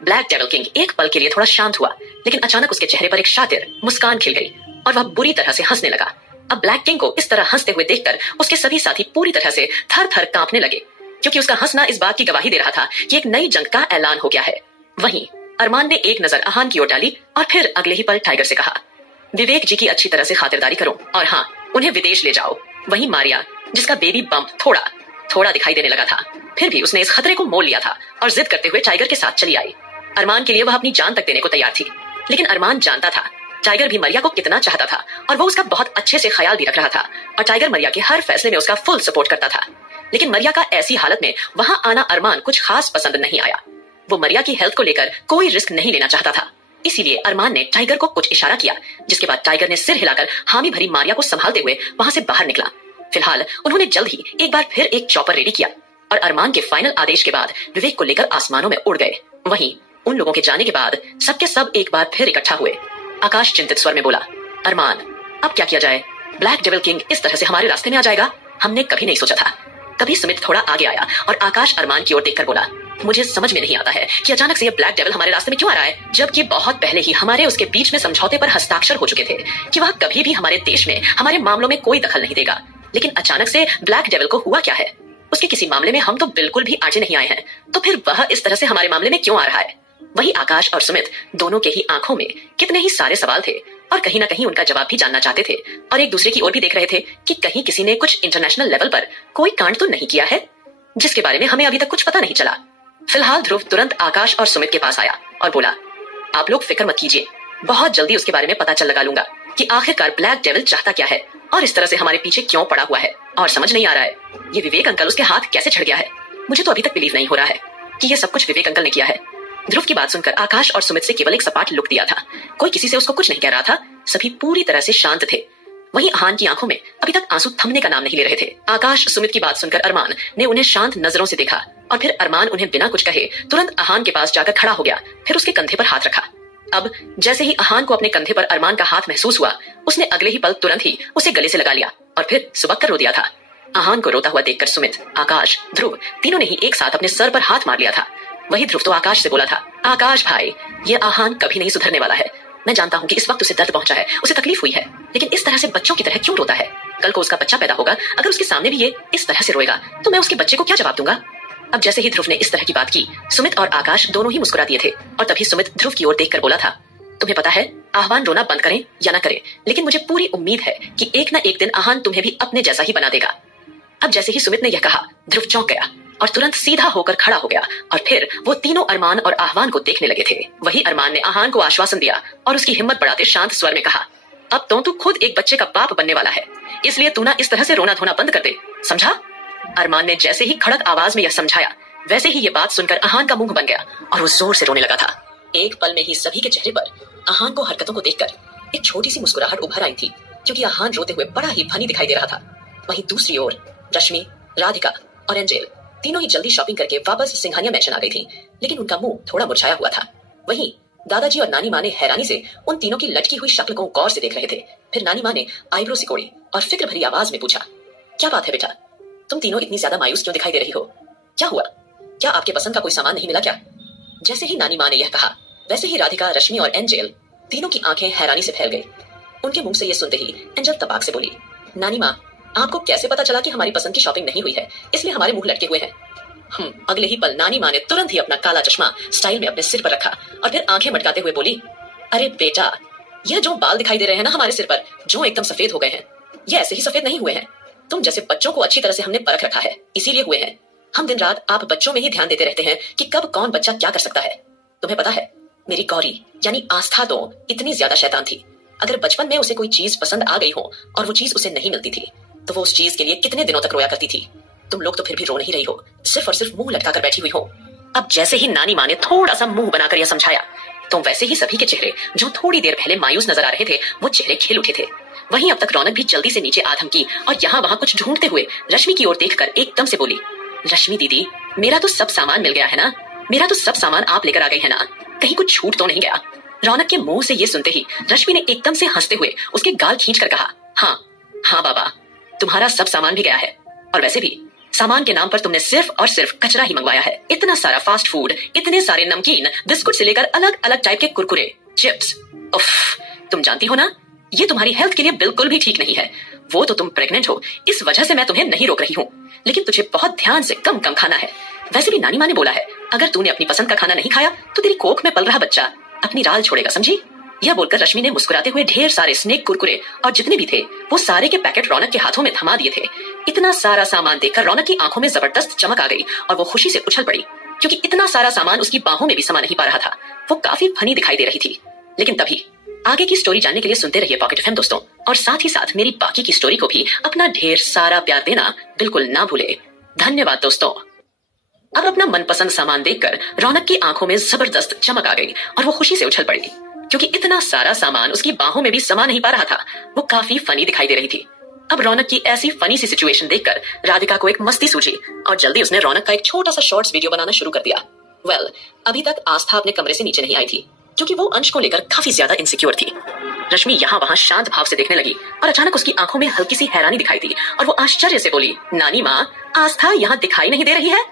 ब्लैक डेविल किंग एक पल के लिए थोड़ा शांत हुआ, लेकिन अचानक उसके चेहरे पर एक शातिर मुस्कान खिल गई और वह बुरी तरह से हंसने लगा। अब ब्लैक किंग को इस तरह हंसते हुए देखकर उसके सभी साथी पूरी तरह से थर थर कांपने लगे, क्योंकि उसका हंसना इस बात की गवाही दे रहा था कि एक नई जंग का ऐलान हो गया है। वहीं अरमान ने एक नजर आहान की ओर डाली और फिर अगले ही पल टाइगर से कहा, विवेक जी की अच्छी तरह से खातिरदारी करो और हाँ, उन्हें विदेश ले जाओ। वहीं मारिया, जिसका बेबी बम्प थोड़ा थोड़ा दिखाई देने लगा था, फिर भी उसने इस खतरे को मोल लिया था और जिद करते हुए टाइगर के साथ चली आई। अरमान के लिए वह अपनी जान तक देने को तैयार थी, लेकिन अरमान जानता था टाइगर भी मरिया को कितना चाहता था और वो उसका बहुत अच्छे से ख्याल भी रख रहा था, और टाइगर मरिया के हर फैसले में उसका फुल सपोर्ट करता था। लेकिन मरिया का ऐसी हालत में वहां आना अरमान कुछ खास पसंद नहीं आया। वो मरिया की हेल्थ को लेकर कोई रिस्क नहीं लेना चाहता था। इसीलिए अरमान ने टाइगर को कुछ इशारा किया, जिसके बाद टाइगर ने सिर हिलाकर हामी भरी मारिया को संभालते हुए वहां से बाहर निकला। फिलहाल उन्होंने जल्द ही एक बार फिर एक चॉपर रेडी किया और अरमान के फाइनल आदेश के बाद विवेक को लेकर आसमानों में उड़ गए। वहीं उन लोगों के जाने के बाद सबके सब एक बार फिर इकट्ठा हुए। आकाश चिंतित स्वर में बोला, अरमान, अब क्या किया जाए? ब्लैक डेविल किंग इस तरह से हमारे रास्ते में आ जाएगा, हमने कभी नहीं सोचा था। तभी सुमित थोड़ा आगे आया और आकाश अरमान की ओर देखकर बोला, मुझे समझ में नहीं आता है कि अचानक से ये ब्लैक डेविल हमारे रास्ते में क्यों आ रहा है, जबकि बहुत पहले ही हमारे उसके बीच में समझौते पर हस्ताक्षर हो चुके थे कि वह कभी भी हमारे देश में हमारे मामलों में कोई दखल नहीं देगा। लेकिन अचानक से ब्लैक डेविल को हुआ क्या है? उसके किसी मामले में हम तो बिल्कुल भी आगे नहीं आए हैं, तो फिर वह इस तरह से हमारे मामले में क्यों आ रहा है? वही आकाश और सुमित दोनों के ही आंखों में कितने ही सारे सवाल थे और कहीं ना कहीं उनका जवाब भी जानना चाहते थे और एक दूसरे की ओर भी देख रहे थे कि कहीं किसी ने कुछ इंटरनेशनल लेवल पर कोई कांड तो नहीं किया है जिसके बारे में हमें अभी तक कुछ पता नहीं चला। फिलहाल ध्रुव तुरंत आकाश और सुमित के पास आया और बोला, आप लोग फिक्र मत कीजिए, बहुत जल्दी उसके बारे में पता चल लगा लूंगा कि आखिरकार ब्लैक डेविल चाहता क्या है और इस तरह से हमारे पीछे क्यों पड़ा हुआ है। और समझ नहीं आ रहा है ये विवेक अंकल उसके हाथ कैसे चढ़ गया है। मुझे तो अभी तक बिलीव नहीं हो रहा है कि ये सब कुछ विवेक अंकल ने किया है। ध्रुव की बात सुनकर आकाश और सुमित से केवल एक सपाट लुक दिया था। कोई किसी से उसको कुछ नहीं कह रहा था, सभी पूरी तरह से शांत थे। वहीं अहान की आंखों में अभी तक आंसू थमने का नाम नहीं ले रहे थे। आकाश सुमित की बात सुनकर अरमान ने उन्हें शांत नजरों से देखा और फिर अरमान उन्हें बिना कुछ कहे तुरंत अहान के पास जाकर खड़ा हो गया, फिर उसके कंधे पर हाथ रखा। अब जैसे ही अहान को अपने कंधे पर अरमान का हाथ महसूस हुआ, उसने अगले ही पल तुरंत ही उसे गले से लगा लिया और फिर सुबक कर रो दिया था। अहान को रोता हुआ देखकर सुमित, आकाश, ध्रुव तीनों ने ही एक साथ अपने सर पर हाथ मार लिया था। वही ध्रुव तो आकाश से बोला था, आकाश भाई, ये अहान कभी नहीं सुधरने वाला है। मैं जानता हूँ कि इस वक्त उसे दर्द पहुंचा है, उसे तकलीफ हुई है, लेकिन इस तरह से बच्चों की तरह क्यों रोता है? कल को उसका बच्चा पैदा होगा, अगर उसके सामने भी ये इस तरह से रोएगा तो मैं उसके बच्चे को क्या जवाब दूंगा? अब जैसे ही ध्रुव ने इस तरह की बात की, सुमित और आकाश दोनों ही मुस्कुरा दिए थे और तभी सुमित ध्रुव की ओर देखकर बोला था, तुम्हें पता है आह्वान रोना बंद करें या ना करें, लेकिन मुझे पूरी उम्मीद है कि एक ना एक दिन आह्वान तुम्हें भी अपने जैसा ही बना देगा। अब जैसे ही सुमित ने यह कहा, ध्रुव चौंक गया और तुरंत सीधा होकर खड़ा हो गया और फिर वो तीनों अरमान और आह्वान को देखने लगे थे। वही अरमान ने आह्वान को आश्वासन दिया और उसकी हिम्मत बढ़ाते शांत स्वर में कहा, अब तो तू खुद एक बच्चे का बाप बनने वाला है, इसलिए तू ना इस तरह से रोना धोना बंद कर दे, समझा? अरमान ने जैसे ही खड़क आवाज में यह समझाया, वैसे ही ये बात सुनकर आह्वान का मुंह बन गया और वो जोर से रोने लगा था। एक पल में ही सभी के चेहरे पर आह्वान को हरकतों को देखकर एक छोटी सी मुस्कुराहट उभर आई थी, क्योंकि आह्वान रोते हुए बड़ा ही फनी दिखाई दे रहा था। वहीं दूसरी ओर रश्मि, राधिका और एंजेल तीनों ही जल्दी शॉपिंग करके वापस सिंघानिया मैंशन आ गई थी, लेकिन उनका मुंह थोड़ा मुरझाया हुआ था। वहीं दादाजी और नानी माँ ने हैरानी से उन तीनों की लटकी हुई शक्ल को गौर से देख रहे थे। फिर नानी माँ ने आईब्रो सिकोड़ी और फिक्र भरी आवाज में पूछा, क्या बात है बेटा, तुम तीनों इतनी ज्यादा मायूस क्यों दिखाई दे रही हो? क्या हुआ? क्या आपके पसंद का कोई सामान नहीं मिला क्या? जैसे ही नानी माँ ने यह कहा, वैसे ही राधिका, रश्मि और एंजेल तीनों की आंखें हैरानी से फैल गई। उनके मुंह से यह सुनते ही एंजेल तपाक से बोली, नानी माँ, आपको कैसे पता चला कि हमारी पसंद की शॉपिंग नहीं हुई है, इसलिए हमारे मुंह लटके हुए हैं? अगले ही पल नानी माँ ने तुरंत ही अपना काला चश्मा स्टाइल में अपने सिर पर रखा और फिर आंखें मटकाते हुए बोली, अरे बेटा, यह जो बाल दिखाई दे रहे हैं ना हमारे सिर पर, जो एकदम सफेद हो गए हैं, ये ऐसे ही सफेद नहीं हुए हैं। तुम जैसे बच्चों को अच्छी तरह से हमने परख रखा है, इसीलिए हुए हैं। हम दिन रात आप बच्चों में ही ध्यान देते रहते हैं कि कब कौन बच्चा क्या कर सकता है। तुम्हें पता है, मेरी गौरी यानी आस्था तो इतनी ज्यादा शैतान थी। अगर बचपन में उसे कोई चीज पसंद आ गई हो और वो चीज उसे नहीं मिलती थी, तो वो उस चीज के लिए कितने दिनों तक रोया करती थी। तुम लोग तो फिर भी रो नहीं रही हो, सिर्फ और सिर्फ मुंह लटका कर बैठी हुई हो। अब जैसे ही नानी माँ ने थोड़ा सा मुंह बनाकर यह समझाया, तो वैसे ही सभी के चेहरे जो थोड़ी देर पहले मायूस नजर आ रहे थे, वो चेहरे खिल उठे थे। वहीं अब तक रौनक भी जल्दी से नीचे आ धमकी और यहाँ वहां कुछ ढूंढते हुए रश्मि की ओर देखकर एकदम से बोली, रश्मि दीदी, मेरा तो सब सामान मिल गया है ना, मेरा तो सब सामान आप लेकर आ गई है ना, कहीं कुछ छूट तो नहीं गया? रौनक के मुंह से ये सुनते ही रश्मि ने एकदम से हंसते हुए उसके गाल खींचकर कहा, हाँ बाबा, तुम्हारा सब सामान भी गया है, और वैसे भी सामान के नाम पर तुमने सिर्फ और सिर्फ कचरा ही मंगवाया है। इतना सारा फास्ट फूड, इतने सारे नमकीन, बिस्कुट से लेकर अलग अलग टाइप के कुरकुरे, चिप्स, उफ, तुम जानती हो ना, ये तुम्हारी हेल्थ के लिए बिल्कुल भी ठीक नहीं है। वो तो तुम प्रेग्नेंट हो, इस वजह से मैं तुम्हें नहीं रोक रही हूँ, लेकिन तुझे बहुत ध्यान से कम कम खाना है। वैसे भी नानी माँ ने बोला है, अगर तूने अपनी पसंद का खाना नहीं खाया तो तेरी कोख में पल रहा बच्चा अपनी राल छोड़ेगा, समझी? यह बोलकर रश्मि ने मुस्कुराते हुए ढेर सारे स्नेक कुरकुरे और जितने भी थे वो सारे के पैकेट रौनक के हाथों में थमा दिए थे। इतना सारा सामान देखकर रौनक की आंखों में जबरदस्त चमक आ गई और वो खुशी से उछल पड़ी, क्योंकि इतना सारा सामान उसकी बाहों में भी समा नहीं पा रहा था। वो काफी फनी दिखाई दे रही थी। लेकिन तभी आगे की स्टोरी जानने के लिए सुनते रहिए पॉकेट एफएम दोस्तों, और साथ ही साथ मेरी बाकी की स्टोरी को भी अपना ढेर सारा प्यार देना बिल्कुल ना भूले। धन्यवाद दोस्तों। अब अपना मनपसंद सामान देखकर रौनक की आंखों में जबरदस्त चमक आ गई और वो खुशी से उछल पड़ी, क्योंकि इतना सारा सामान उसकी बाहों में भी समा नहीं पा रहा था। वो काफी फनी दिखाई दे रही थी। अब रौनक की ऐसी फनी सी सिचुएशन देखकर राधिका को एक मस्ती सूझी और जल्दी उसने रौनक का एक छोटा सा शॉर्ट्स वीडियो बनाना शुरू कर दिया। अभी तक आस्था अपने कमरे से नीचे नहीं आई थी, क्योंकि वो अंश को लेकर काफी ज्यादा इनसिक्योर थी। रश्मि यहाँ वहां शांत भाव से देखने लगी और अचानक उसकी आंखों में हल्की सी हैरानी दिखाई दी और वो आश्चर्य से बोली, नानी माँ, आस्था यहाँ दिखाई नहीं दे रही है?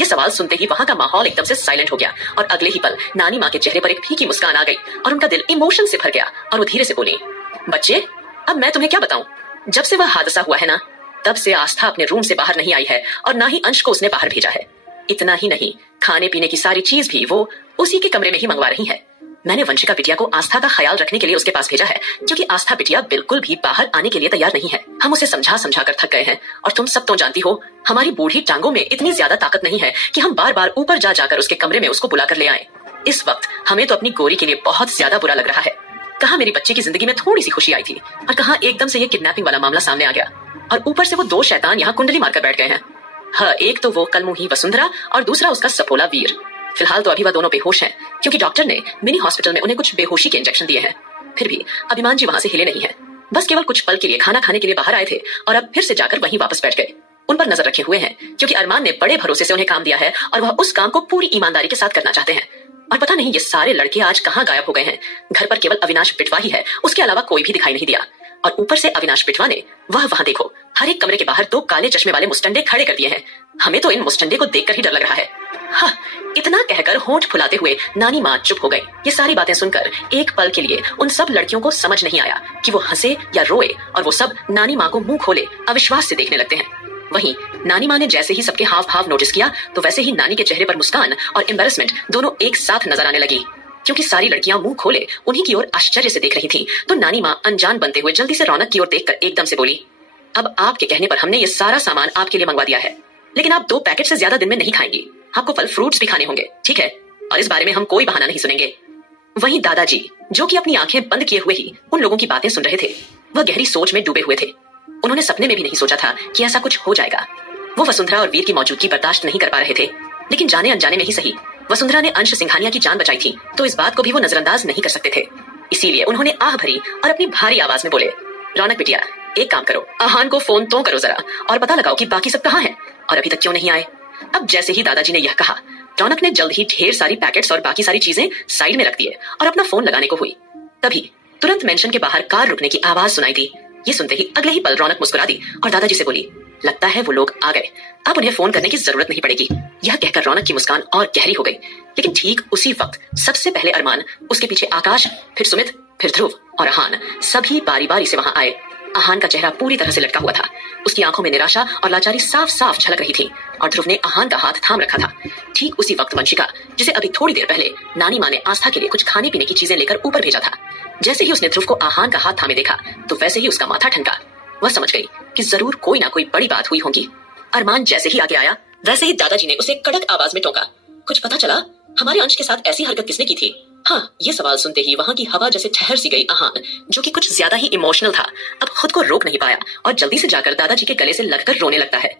ये सवाल सुनते ही वहां का माहौल एकदम से साइलेंट हो गया और अगले ही पल नानी माँ के चेहरे पर एक फीकी मुस्कान आ गई और उनका दिल इमोशन से भर गया और वो धीरे से बोली, बच्चे अब मैं तुम्हें क्या बताऊं, जब से वह हादसा हुआ है ना, तब से आस्था अपने रूम से बाहर नहीं आई है और ना ही अंश को उसने बाहर भेजा है। इतना ही नहीं, खाने पीने की सारी चीज भी वो उसी के कमरे में ही मंगवा रही है। मैंने वंशिका बिटिया को आस्था का ख्याल रखने के लिए उसके पास भेजा है, क्योंकि आस्था बिटिया बिल्कुल भी बाहर आने के लिए तैयार नहीं है। हम उसे समझा समझा कर थक गए हैं और तुम सब तो जानती हो, हमारी बूढ़ी टांगों में इतनी ज्यादा ताकत नहीं है कि हम बार बार ऊपर जा जाकर उसके कमरे में उसको बुला कर ले आए। इस वक्त हमें तो अपनी गोरी के लिए बहुत ज्यादा बुरा लग रहा है। कहाँ मेरी बच्चे की जिंदगी में थोड़ी सी खुशी आई थी और कहाँ एकदम से ये किडनैपिंग वाला मामला सामने आ गया, और ऊपर से वो दो शैतान यहाँ कुंडली मारकर बैठ गए हैं। हाँ, एक तो वो कलमुही वसुंधरा और दूसरा उसका सपोला वीर। फिलहाल तो अभी वह दोनों बेहोश हैं, क्योंकि डॉक्टर ने मिनी हॉस्पिटल में उन्हें कुछ बेहोशी के इंजेक्शन दिए हैं। फिर भी अभिमान जी वहां से हिले नहीं है, बस केवल कुछ पल के लिए खाना खाने के लिए बाहर आए थे और अब फिर से जाकर वहीं वापस बैठ गए। उन पर नजर रखे हुए हैं, क्योंकि अरमान ने बड़े भरोसे से उन्हें काम दिया है और वह उस काम को पूरी ईमानदारी के साथ करना चाहते हैं। और पता नहीं ये सारे लड़के आज कहाँ गायब हो गए हैं। घर पर केवल अविनाश बिटवा ही है, उसके अलावा कोई भी दिखाई नहीं दिया। और ऊपर से अविनाश बिटवा ने वहां देखो, हर एक कमरे के बाहर दो काले चश्मे वाले मुस्टंडे खड़े कर दिए हैं। हमें तो इन मुस्टंडे को देखकर ही डर लग रहा है। हाँ, इतना कहकर होंठ फुलाते हुए नानी माँ चुप हो गई। ये सारी बातें सुनकर एक पल के लिए उन सब लड़कियों को समझ नहीं आया कि वो हंसे या रोए, और वो सब नानी माँ को मुंह खोले अविश्वास से देखने लगते हैं। वहीं नानी माँ ने जैसे ही सबके हाव भाव नोटिस किया, तो वैसे ही नानी के चेहरे पर मुस्कान और एम्बेरसमेंट दोनों एक साथ नजर आने लगी। क्योंकि सारी लड़कियां मुंह खोले उन्हीं की ओर आश्चर्य से देख रही थी, तो नानी माँ अनजान बनते हुए जल्दी से रौनक की ओर देखकर एकदम से बोली, अब आपके कहने पर हमने ये सारा सामान आपके लिए मंगवा दिया है, लेकिन आप 2 पैकेट से ज्यादा दिन में नहीं खाएंगी। आपको फल फ्रूट्स भी खाने होंगे, ठीक है? और इस बारे में हम कोई बहाना नहीं सुनेंगे। वहीं दादाजी, जो कि अपनी आंखें बंद किए हुए ही उन लोगों की बातें सुन रहे थे, वह गहरी सोच में डूबे हुए थे। उन्होंने सपने में भी नहीं सोचा था कि ऐसा कुछ हो जाएगा। वो वसुंधरा और वीर की मौजूदगी बर्दाश्त नहीं कर पा रहे थे, लेकिन जाने अनजाने में ही सही, वसुंधरा ने अंश सिंघानिया की जान बचाई थी, तो इस बात को भी वो नजरअंदाज नहीं कर सकते थे। इसीलिए उन्होंने आह भरी और अपनी भारी आवाज में बोले, रौनक बिटिया, एक काम करो, आहान को फोन तो करो जरा और पता लगाओ कि बाकी सब कहाँ हैं और अभी तक क्यों नहीं आए। अब जैसे ही दादाजी ने यह कहा, रौनक ने जल्द ही ढेर सारी पैकेट्स और बाकी सारी चीजें साइड में रख दिए और अपना फोन लगाने को हुई। तभी तुरंत मेंशन के बाहर कार रुकने की आवाज सुनाई दी। ये सुनते ही अगले ही पल रौनक मुस्कुरा दी और दादाजी से बोली, लगता है वो लोग आ गए, अब उन्हें फोन करने की जरूरत नहीं पड़ेगी। यह कहकर रौनक की मुस्कान और गहरी हो गई। लेकिन ठीक उसी वक्त सबसे पहले अरमान, उसके पीछे आकाश, फिर सुमित, फिर ध्रुव और आहान सभी बारी बारी से वहां आए। आहान का चेहरा पूरी तरह से लटका हुआ था, उसकी आंखों में निराशा और लाचारी साफ साफ झलक रही थी, और ध्रुव ने आहान का हाथ थाम रखा था। ठीक उसी वक्त वंशिका, जिसे अभी थोड़ी देर पहले नानी माँ ने आस्था के लिए कुछ खाने पीने की चीजें लेकर ऊपर भेजा था, जैसे ही उसने ध्रुव को आहान का हाथ थामे देखा, तो वैसे ही उसका माथा ठनका। वह समझ गई कि जरूर कोई ना कोई बड़ी बात हुई होगी। अरमान जैसे ही आगे आया, वैसे ही दादाजी ने उसे कड़क आवाज में टोका, कुछ पता चला? हमारे अंश के साथ ऐसी हरकत किसने की थी? हाँ, ये सवाल सुनते ही वहां की हवा जैसे ठहर सी गई। आहान, जो कि कुछ ज्यादा ही इमोशनल था, अब खुद को रोक नहीं पाया और जल्दी से जाकर दादाजी के गले से लगकर रोने लगता है।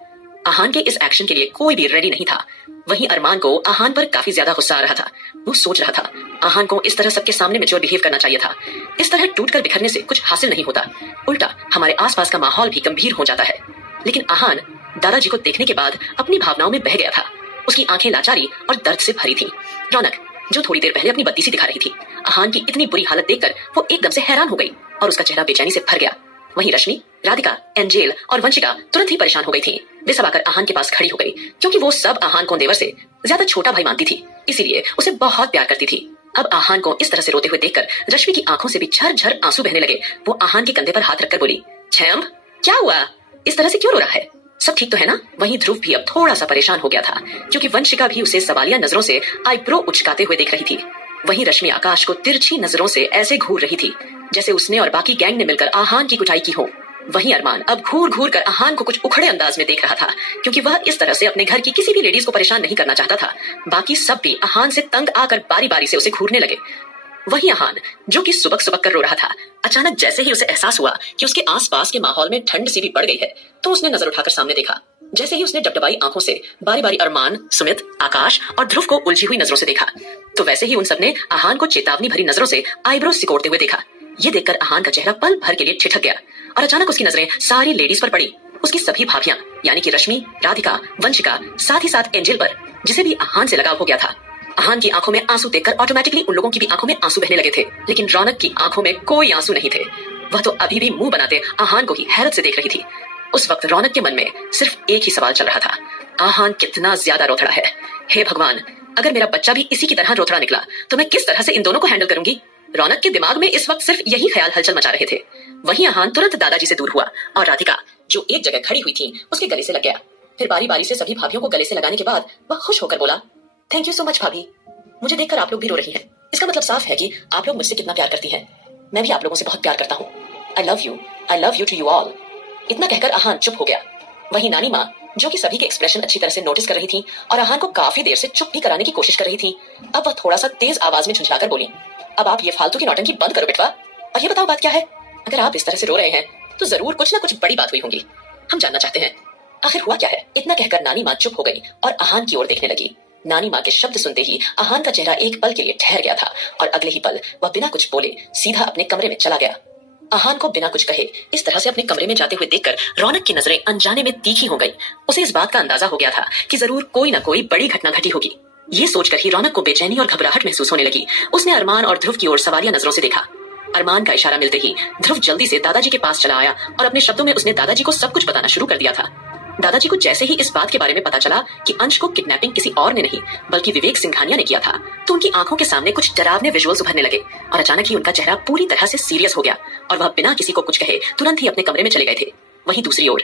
आहान के इस एक्शन के लिए कोई भी रेडी नहीं था। वहीं अरमान को आहान पर काफी ज्यादा गुस्सा आ रहा था। वो सोच रहा था, आहान को इस तरह सबके सामने मैच्योर बिहेव करना चाहिए था। इस तरह टूटकर बिखरने से कुछ हासिल नहीं होता, उल्टा हमारे आसपास का माहौल भी गंभीर हो जाता है। लेकिन आहान दादाजी को देखने के बाद अपनी भावनाओं में बह गया था। उसकी आंखें लाचारी और दर्द से भरी थी। रौनक, जो थोड़ी देर पहले अपनी बत्ती सी दिखा रही थी, आहान की इतनी बुरी हालत देखकर वो एकदम से हैरान हो गई और उसका चेहरा बेचैनी से भर गया। वहीं रश्मि, राधिका, एंजेल और वंशिका तुरंत ही परेशान हो गई थी। वे सब आकर आहान के पास खड़ी हो गई, क्योंकि वो सब आहान को देवर से ज्यादा छोटा भाई मानती थी, इसीलिए उसे बहुत प्यार करती थी। अब आहान को इस तरह से रोते हुए देखकर रश्मि की आंखों से भी झरझर आंसू बहने लगे। वो आहान के कंधे पर हाथ रखकर बोली, छेम, क्या हुआ? इस तरह से क्यों रो रहा है? सब ठीक तो है ना? वहीं ध्रुव भी अब थोड़ा सा परेशान हो गया था, क्योंकि वंशिका भी उसे सवालिया नजरों से आईब्रो उचकाते हुए देख रही थी। वहीं रश्मि आकाश को तिरछी नजरों से ऐसे घूर रही थी जैसे उसने और बाकी गैंग ने मिलकर आहान की कुटाई की हो। वहीं अरमान अब घूर घूर कर आहान को कुछ उखड़े अंदाज में देख रहा था, क्योंकि वह इस तरह से अपने घर की किसी भी लेडीज को परेशान नहीं करना चाहता था। बाकी सब भी आहान से तंग आकर बारी बारी से उसे घूरने लगे। वहीं आहान, जो कि सुबक सुबक कर रो रहा था, अचानक जैसे ही उसे एहसास हुआ कि उसके आसपास के माहौल में ठंड सी भी बढ़ गई है, तो उसने नजर उठाकर सामने देखा। जैसे ही उसने डबडबाई आंखों से बारी बारी अरमान, सुमित, आकाश और ध्रुव को उलझी हुई नजरों से देखा, तो वैसे ही उन सबने आहान को चेतावनी भरी नजरों से आईब्रो सिकोड़ते हुए देखा। ये देखकर आहान का चेहरा पल भर के लिए ठिठक गया और अचानक उसकी नजरें सारी लेडीज पर पड़ी। उसकी सभी भाभियां, यानी कि रश्मि, राधिका, वंशिका, साथ ही साथ एंजेल पर, जिसे भी आहान से लगाव हो गया था। आहान की आंखों में आंसू देखकर ऑटोमेटिकली उन लोगों की भी आंखों में आंसू बहने लगे थे, लेकिन रौनक की आंखों में कोई आंसू नहीं थे। वह तो अभी भी मुंह बनाते आहान को ही हैरत से देख रही थी। उस वक्त रौनक के मन में सिर्फ एक ही सवाल चल रहा था, आहान कितना ज्यादा रोतड़ा है। हे भगवान, अगर मेरा बच्चा भी इसी की तरह रोतड़ा निकला तो मैं किस तरह से इन दोनों को हैंडल करूंगी। रौनक के दिमाग में इस वक्त सिर्फ यही ख्याल हलचल मचा रहे थे। वहीं आहान तुरंत दादाजी से दूर हुआ और राधिका, जो एक जगह खड़ी हुई थी, उसके गले से लग गया। फिर बारी बारी से सभी भाभियों को गले से लगाने के बाद वह खुश होकर बोला, थैंक यू सो मच भाभी, मुझे देखकर आप लोग भी रो रही हैं। इसका मतलब साफ है कि आप लोग मुझसे कितना प्यार करती हैं। मैं भी आप लोगों से बहुत प्यार करता हूँ। I love you to you all. इतना कहकर आहान चुप हो गया। वहीं नानी माँ, जो कि सभी के एक्सप्रेशन अच्छी तरह से नोटिस कर रही थी और आहान को काफी देर से चुप भी कराने की कोशिश कर रही थी, अब वह थोड़ा सा तेज आवाज में झुंझलाकर बोली, अब आप ये फालतू की नौटंकी बंद करो बेटवा, और ये बताओ बात क्या है। अगर आप इस तरह से रो रहे हैं तो जरूर कुछ ना कुछ बड़ी बात हुई होगी। हम जानना चाहते हैं, आखिर हुआ क्या है। इतना कहकर नानी माँ चुप हो गई और आहान की ओर देखने लगी। नानी माँ के शब्द सुनते ही आहान का चेहरा एक पल के लिए ठहर गया था और अगले ही पल वह बिना कुछ बोले सीधा अपने कमरे में चला गया। आहान को बिना कुछ कहे इस तरह से अपने कमरे में जाते हुए देखकर रौनक की नजरें अनजाने में तीखी हो गई। उसे इस बात का अंदाजा हो गया था कि जरूर कोई ना कोई बड़ी घटना घटी होगी। ये सोचकर ही रौनक को बेचैनी और घबराहट महसूस होने लगी। उसने अरमान और ध्रुव की ओर सवालिया नजरों से देखा। अरमान का इशारा मिलते ही ध्रुव जल्दी से दादाजी के पास चला आया और अपने शब्दों में उसने दादाजी को सब कुछ बताना शुरू कर दिया था। दादाजी को जैसे ही इस बात के बारे में पता चला कि अंश को किडनैपिंग किसी और ने नहीं बल्कि विवेक सिंघानिया ने किया था, तो उनकी आंखों के सामने कुछ डरावने विजुअल्स उभरने लगे और अचानक ही उनका चेहरा पूरी तरह से सीरियस हो गया और वह बिना किसी को कुछ कहे तुरंत ही अपने कमरे में चले गए थे। वहीं दूसरी ओर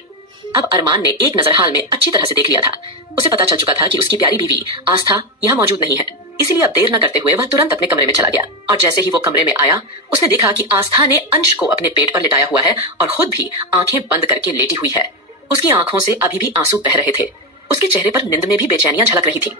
अब अरमान ने एक नजर हाल में अच्छी तरह से देख लिया था। उसे पता चल चुका था कि उसकी प्यारी बीवी आस्था यहाँ मौजूद नहीं है, इसीलिए अब देर न करते हुए वह तुरंत अपने कमरे में चला गया। और जैसे ही वो कमरे में आया, उसने देखा कि आस्था ने अंश को अपने पेट पर लिटाया हुआ है और खुद भी आंखें बंद करके लेटी हुई है। उसकी आंखों से अभी भी आंसू बह रहे थे। उसके चेहरे पर नींद में भी बेचैनियां झलक रही थी।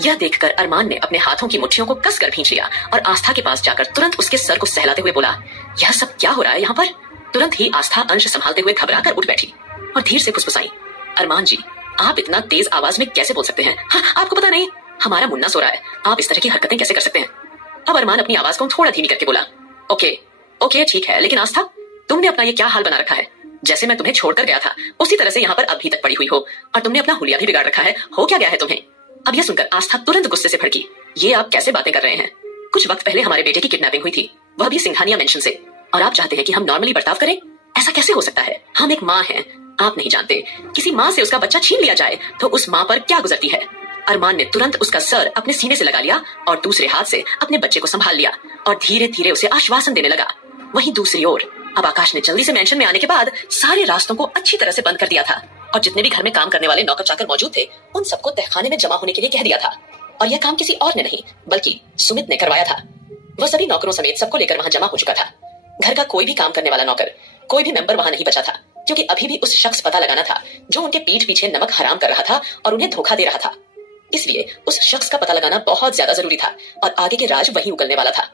यह देखकर अरमान ने अपने हाथों की मुट्ठियों को कसकर खींच लिया और आस्था के पास जाकर तुरंत उसके सर को सहलाते हुए बोला, यह सब क्या हो रहा है यहाँ पर। तुरंत ही आस्था अंश संभालते हुए घबरा कर उठ बैठी और धीरे से फुसफुसाई, अरमान जी, आप इतना तेज आवाज में कैसे बोल सकते हैं। हाँ, आपको पता नहीं हमारा मुन्ना सो रहा है, आप इस तरह की हरकतें कैसे कर सकते हैं। अब अरमान अपनी आवाज को थोड़ा धीमी करके बोला, ओके ठीक है, लेकिन आस्था, तुमने अपना ये क्या हाल बना रखा है। जैसे मैं तुम्हें छोड़कर गया था उसी तरह से यहाँ पर अभी तक पड़ी हुई हो और तुमने अपना हुलिया भी बिगाड़ रखा है। हो क्या गया है तुम्हें। अब यह सुनकर आस्था तुरंत गुस्से से भड़की, ये आप कैसे बातें कर रहे हैं। कुछ वक्त पहले हमारे बेटे की किडनैपिंग हुई थी, वह भी सिंघानिया मेंशन से, और आप चाहते हैं कि हम नॉर्मली बर्ताव करें। ऐसा कैसे हो सकता है। हम एक माँ हैं, आप नहीं जानते किसी माँ से उसका बच्चा छीन लिया जाए तो उस माँ पर क्या गुजरती है। अरमान ने तुरंत उसका सर अपने सीने से लगा लिया और दूसरे हाथ से अपने बच्चे को संभाल लिया और धीरे धीरे उसे आश्वासन देने लगा। वहीं दूसरी ओर अब आकाश ने जल्दी से मेंशन में आने के बाद सारे रास्तों को अच्छी तरह से बंद कर दिया था और जितने भी घर में काम करने वाले नौकर चाकर मौजूद थे उन सबको तहखाने में जमा होने के लिए कह दिया था। और यह काम किसी और ने नहीं बल्कि सुमित ने करवाया था। वह सभी नौकरों समेत सबको लेकर वहां जमा हो चुका था। घर का कोई भी काम करने वाला नौकर, कोई भी मेंबर वहां नहीं बचा था, क्योंकि अभी भी उस शख्स पता लगाना था जो उनके पीठ पीछे नमक हराम कर रहा था और उन्हें धोखा दे रहा था। इसलिए उस शख्स का पता लगाना बहुत ज्यादा जरूरी था और आगे के राज वही उगलने वाला था।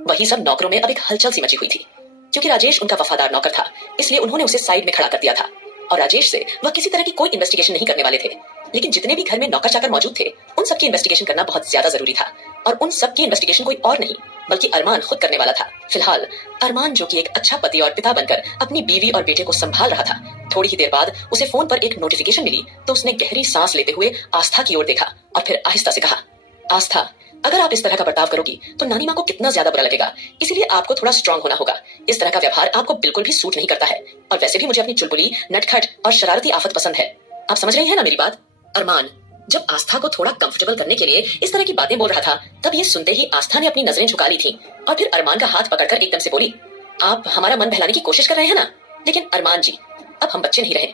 वही सब नौकरों में अब एक हलचल सी मची हुई थी। क्योंकि राजेश उनका वफादार नौकर था, इसलिए उन्होंने उसे साइड में खड़ा कर दिया था और राजेश से वह किसी तरह की कोई इन्वेस्टिगेशन नहीं करने वाले थे। लेकिन जितने भी घर में नौकर चाकर मौजूद थे उन सबकी इन्वेस्टिगेशन करना बहुत ज्यादा जरूरी था और उन सबकी इन्वेस्टिगेशन कोई और नहीं बल्कि अरमान खुद करने वाला था। फिलहाल अरमान, जो कि एक अच्छा पति और पिता बनकर अपनी बीवी और बेटे को संभाल रहा था, थोड़ी ही देर बाद उसे फोन पर एक नोटिफिकेशन मिली तो उसने गहरी सांस लेते हुए आस्था की ओर देखा और फिर आहिस्ता से कहा, आस्था, अगर आप इस तरह का बर्ताव करोगी तो नानी माँ को कितना ज्यादा बुरा लगेगा, इसीलिए आपको थोड़ा स्ट्रांग होना होगा। इस तरह का व्यवहार आपको बिल्कुल भी सूट नहीं करता है और वैसे भी मुझे अपनी चुलबुली, नटखट और शरारती आफत पसंद है। आप समझ रही हैं ना मेरी बात। अरमान जब आस्था को थोड़ा कंफर्टेबल करने के लिए इस तरह की बातें बोल रहा था, तब ये सुनते ही आस्था ने अपनी नजरें झुका ली थी और फिर अरमान का हाथ पकड़कर एकदम से बोली, आप हमारा मन बहलाने की कोशिश कर रहे हैं ना, लेकिन अरमान जी, अब हम बच्चे नहीं रहे।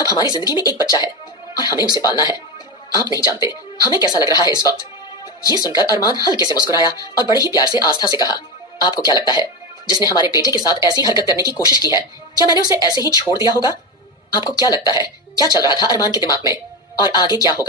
अब हमारी जिंदगी में एक बच्चा है और हमें उसे पालना है। आप नहीं जानते हमें कैसा लग रहा है इस वक्त। ये सुनकर अरमान हल्के से मुस्कुराया और बड़े ही प्यार से आस्था से कहा, आपको क्या लगता है, जिसने हमारे बेटे के साथ ऐसी हरकत करने की कोशिश की है, क्या मैंने उसे ऐसे ही छोड़ दिया होगा। आपको क्या लगता है क्या चल रहा था अरमान के दिमाग में और आगे क्या होगा।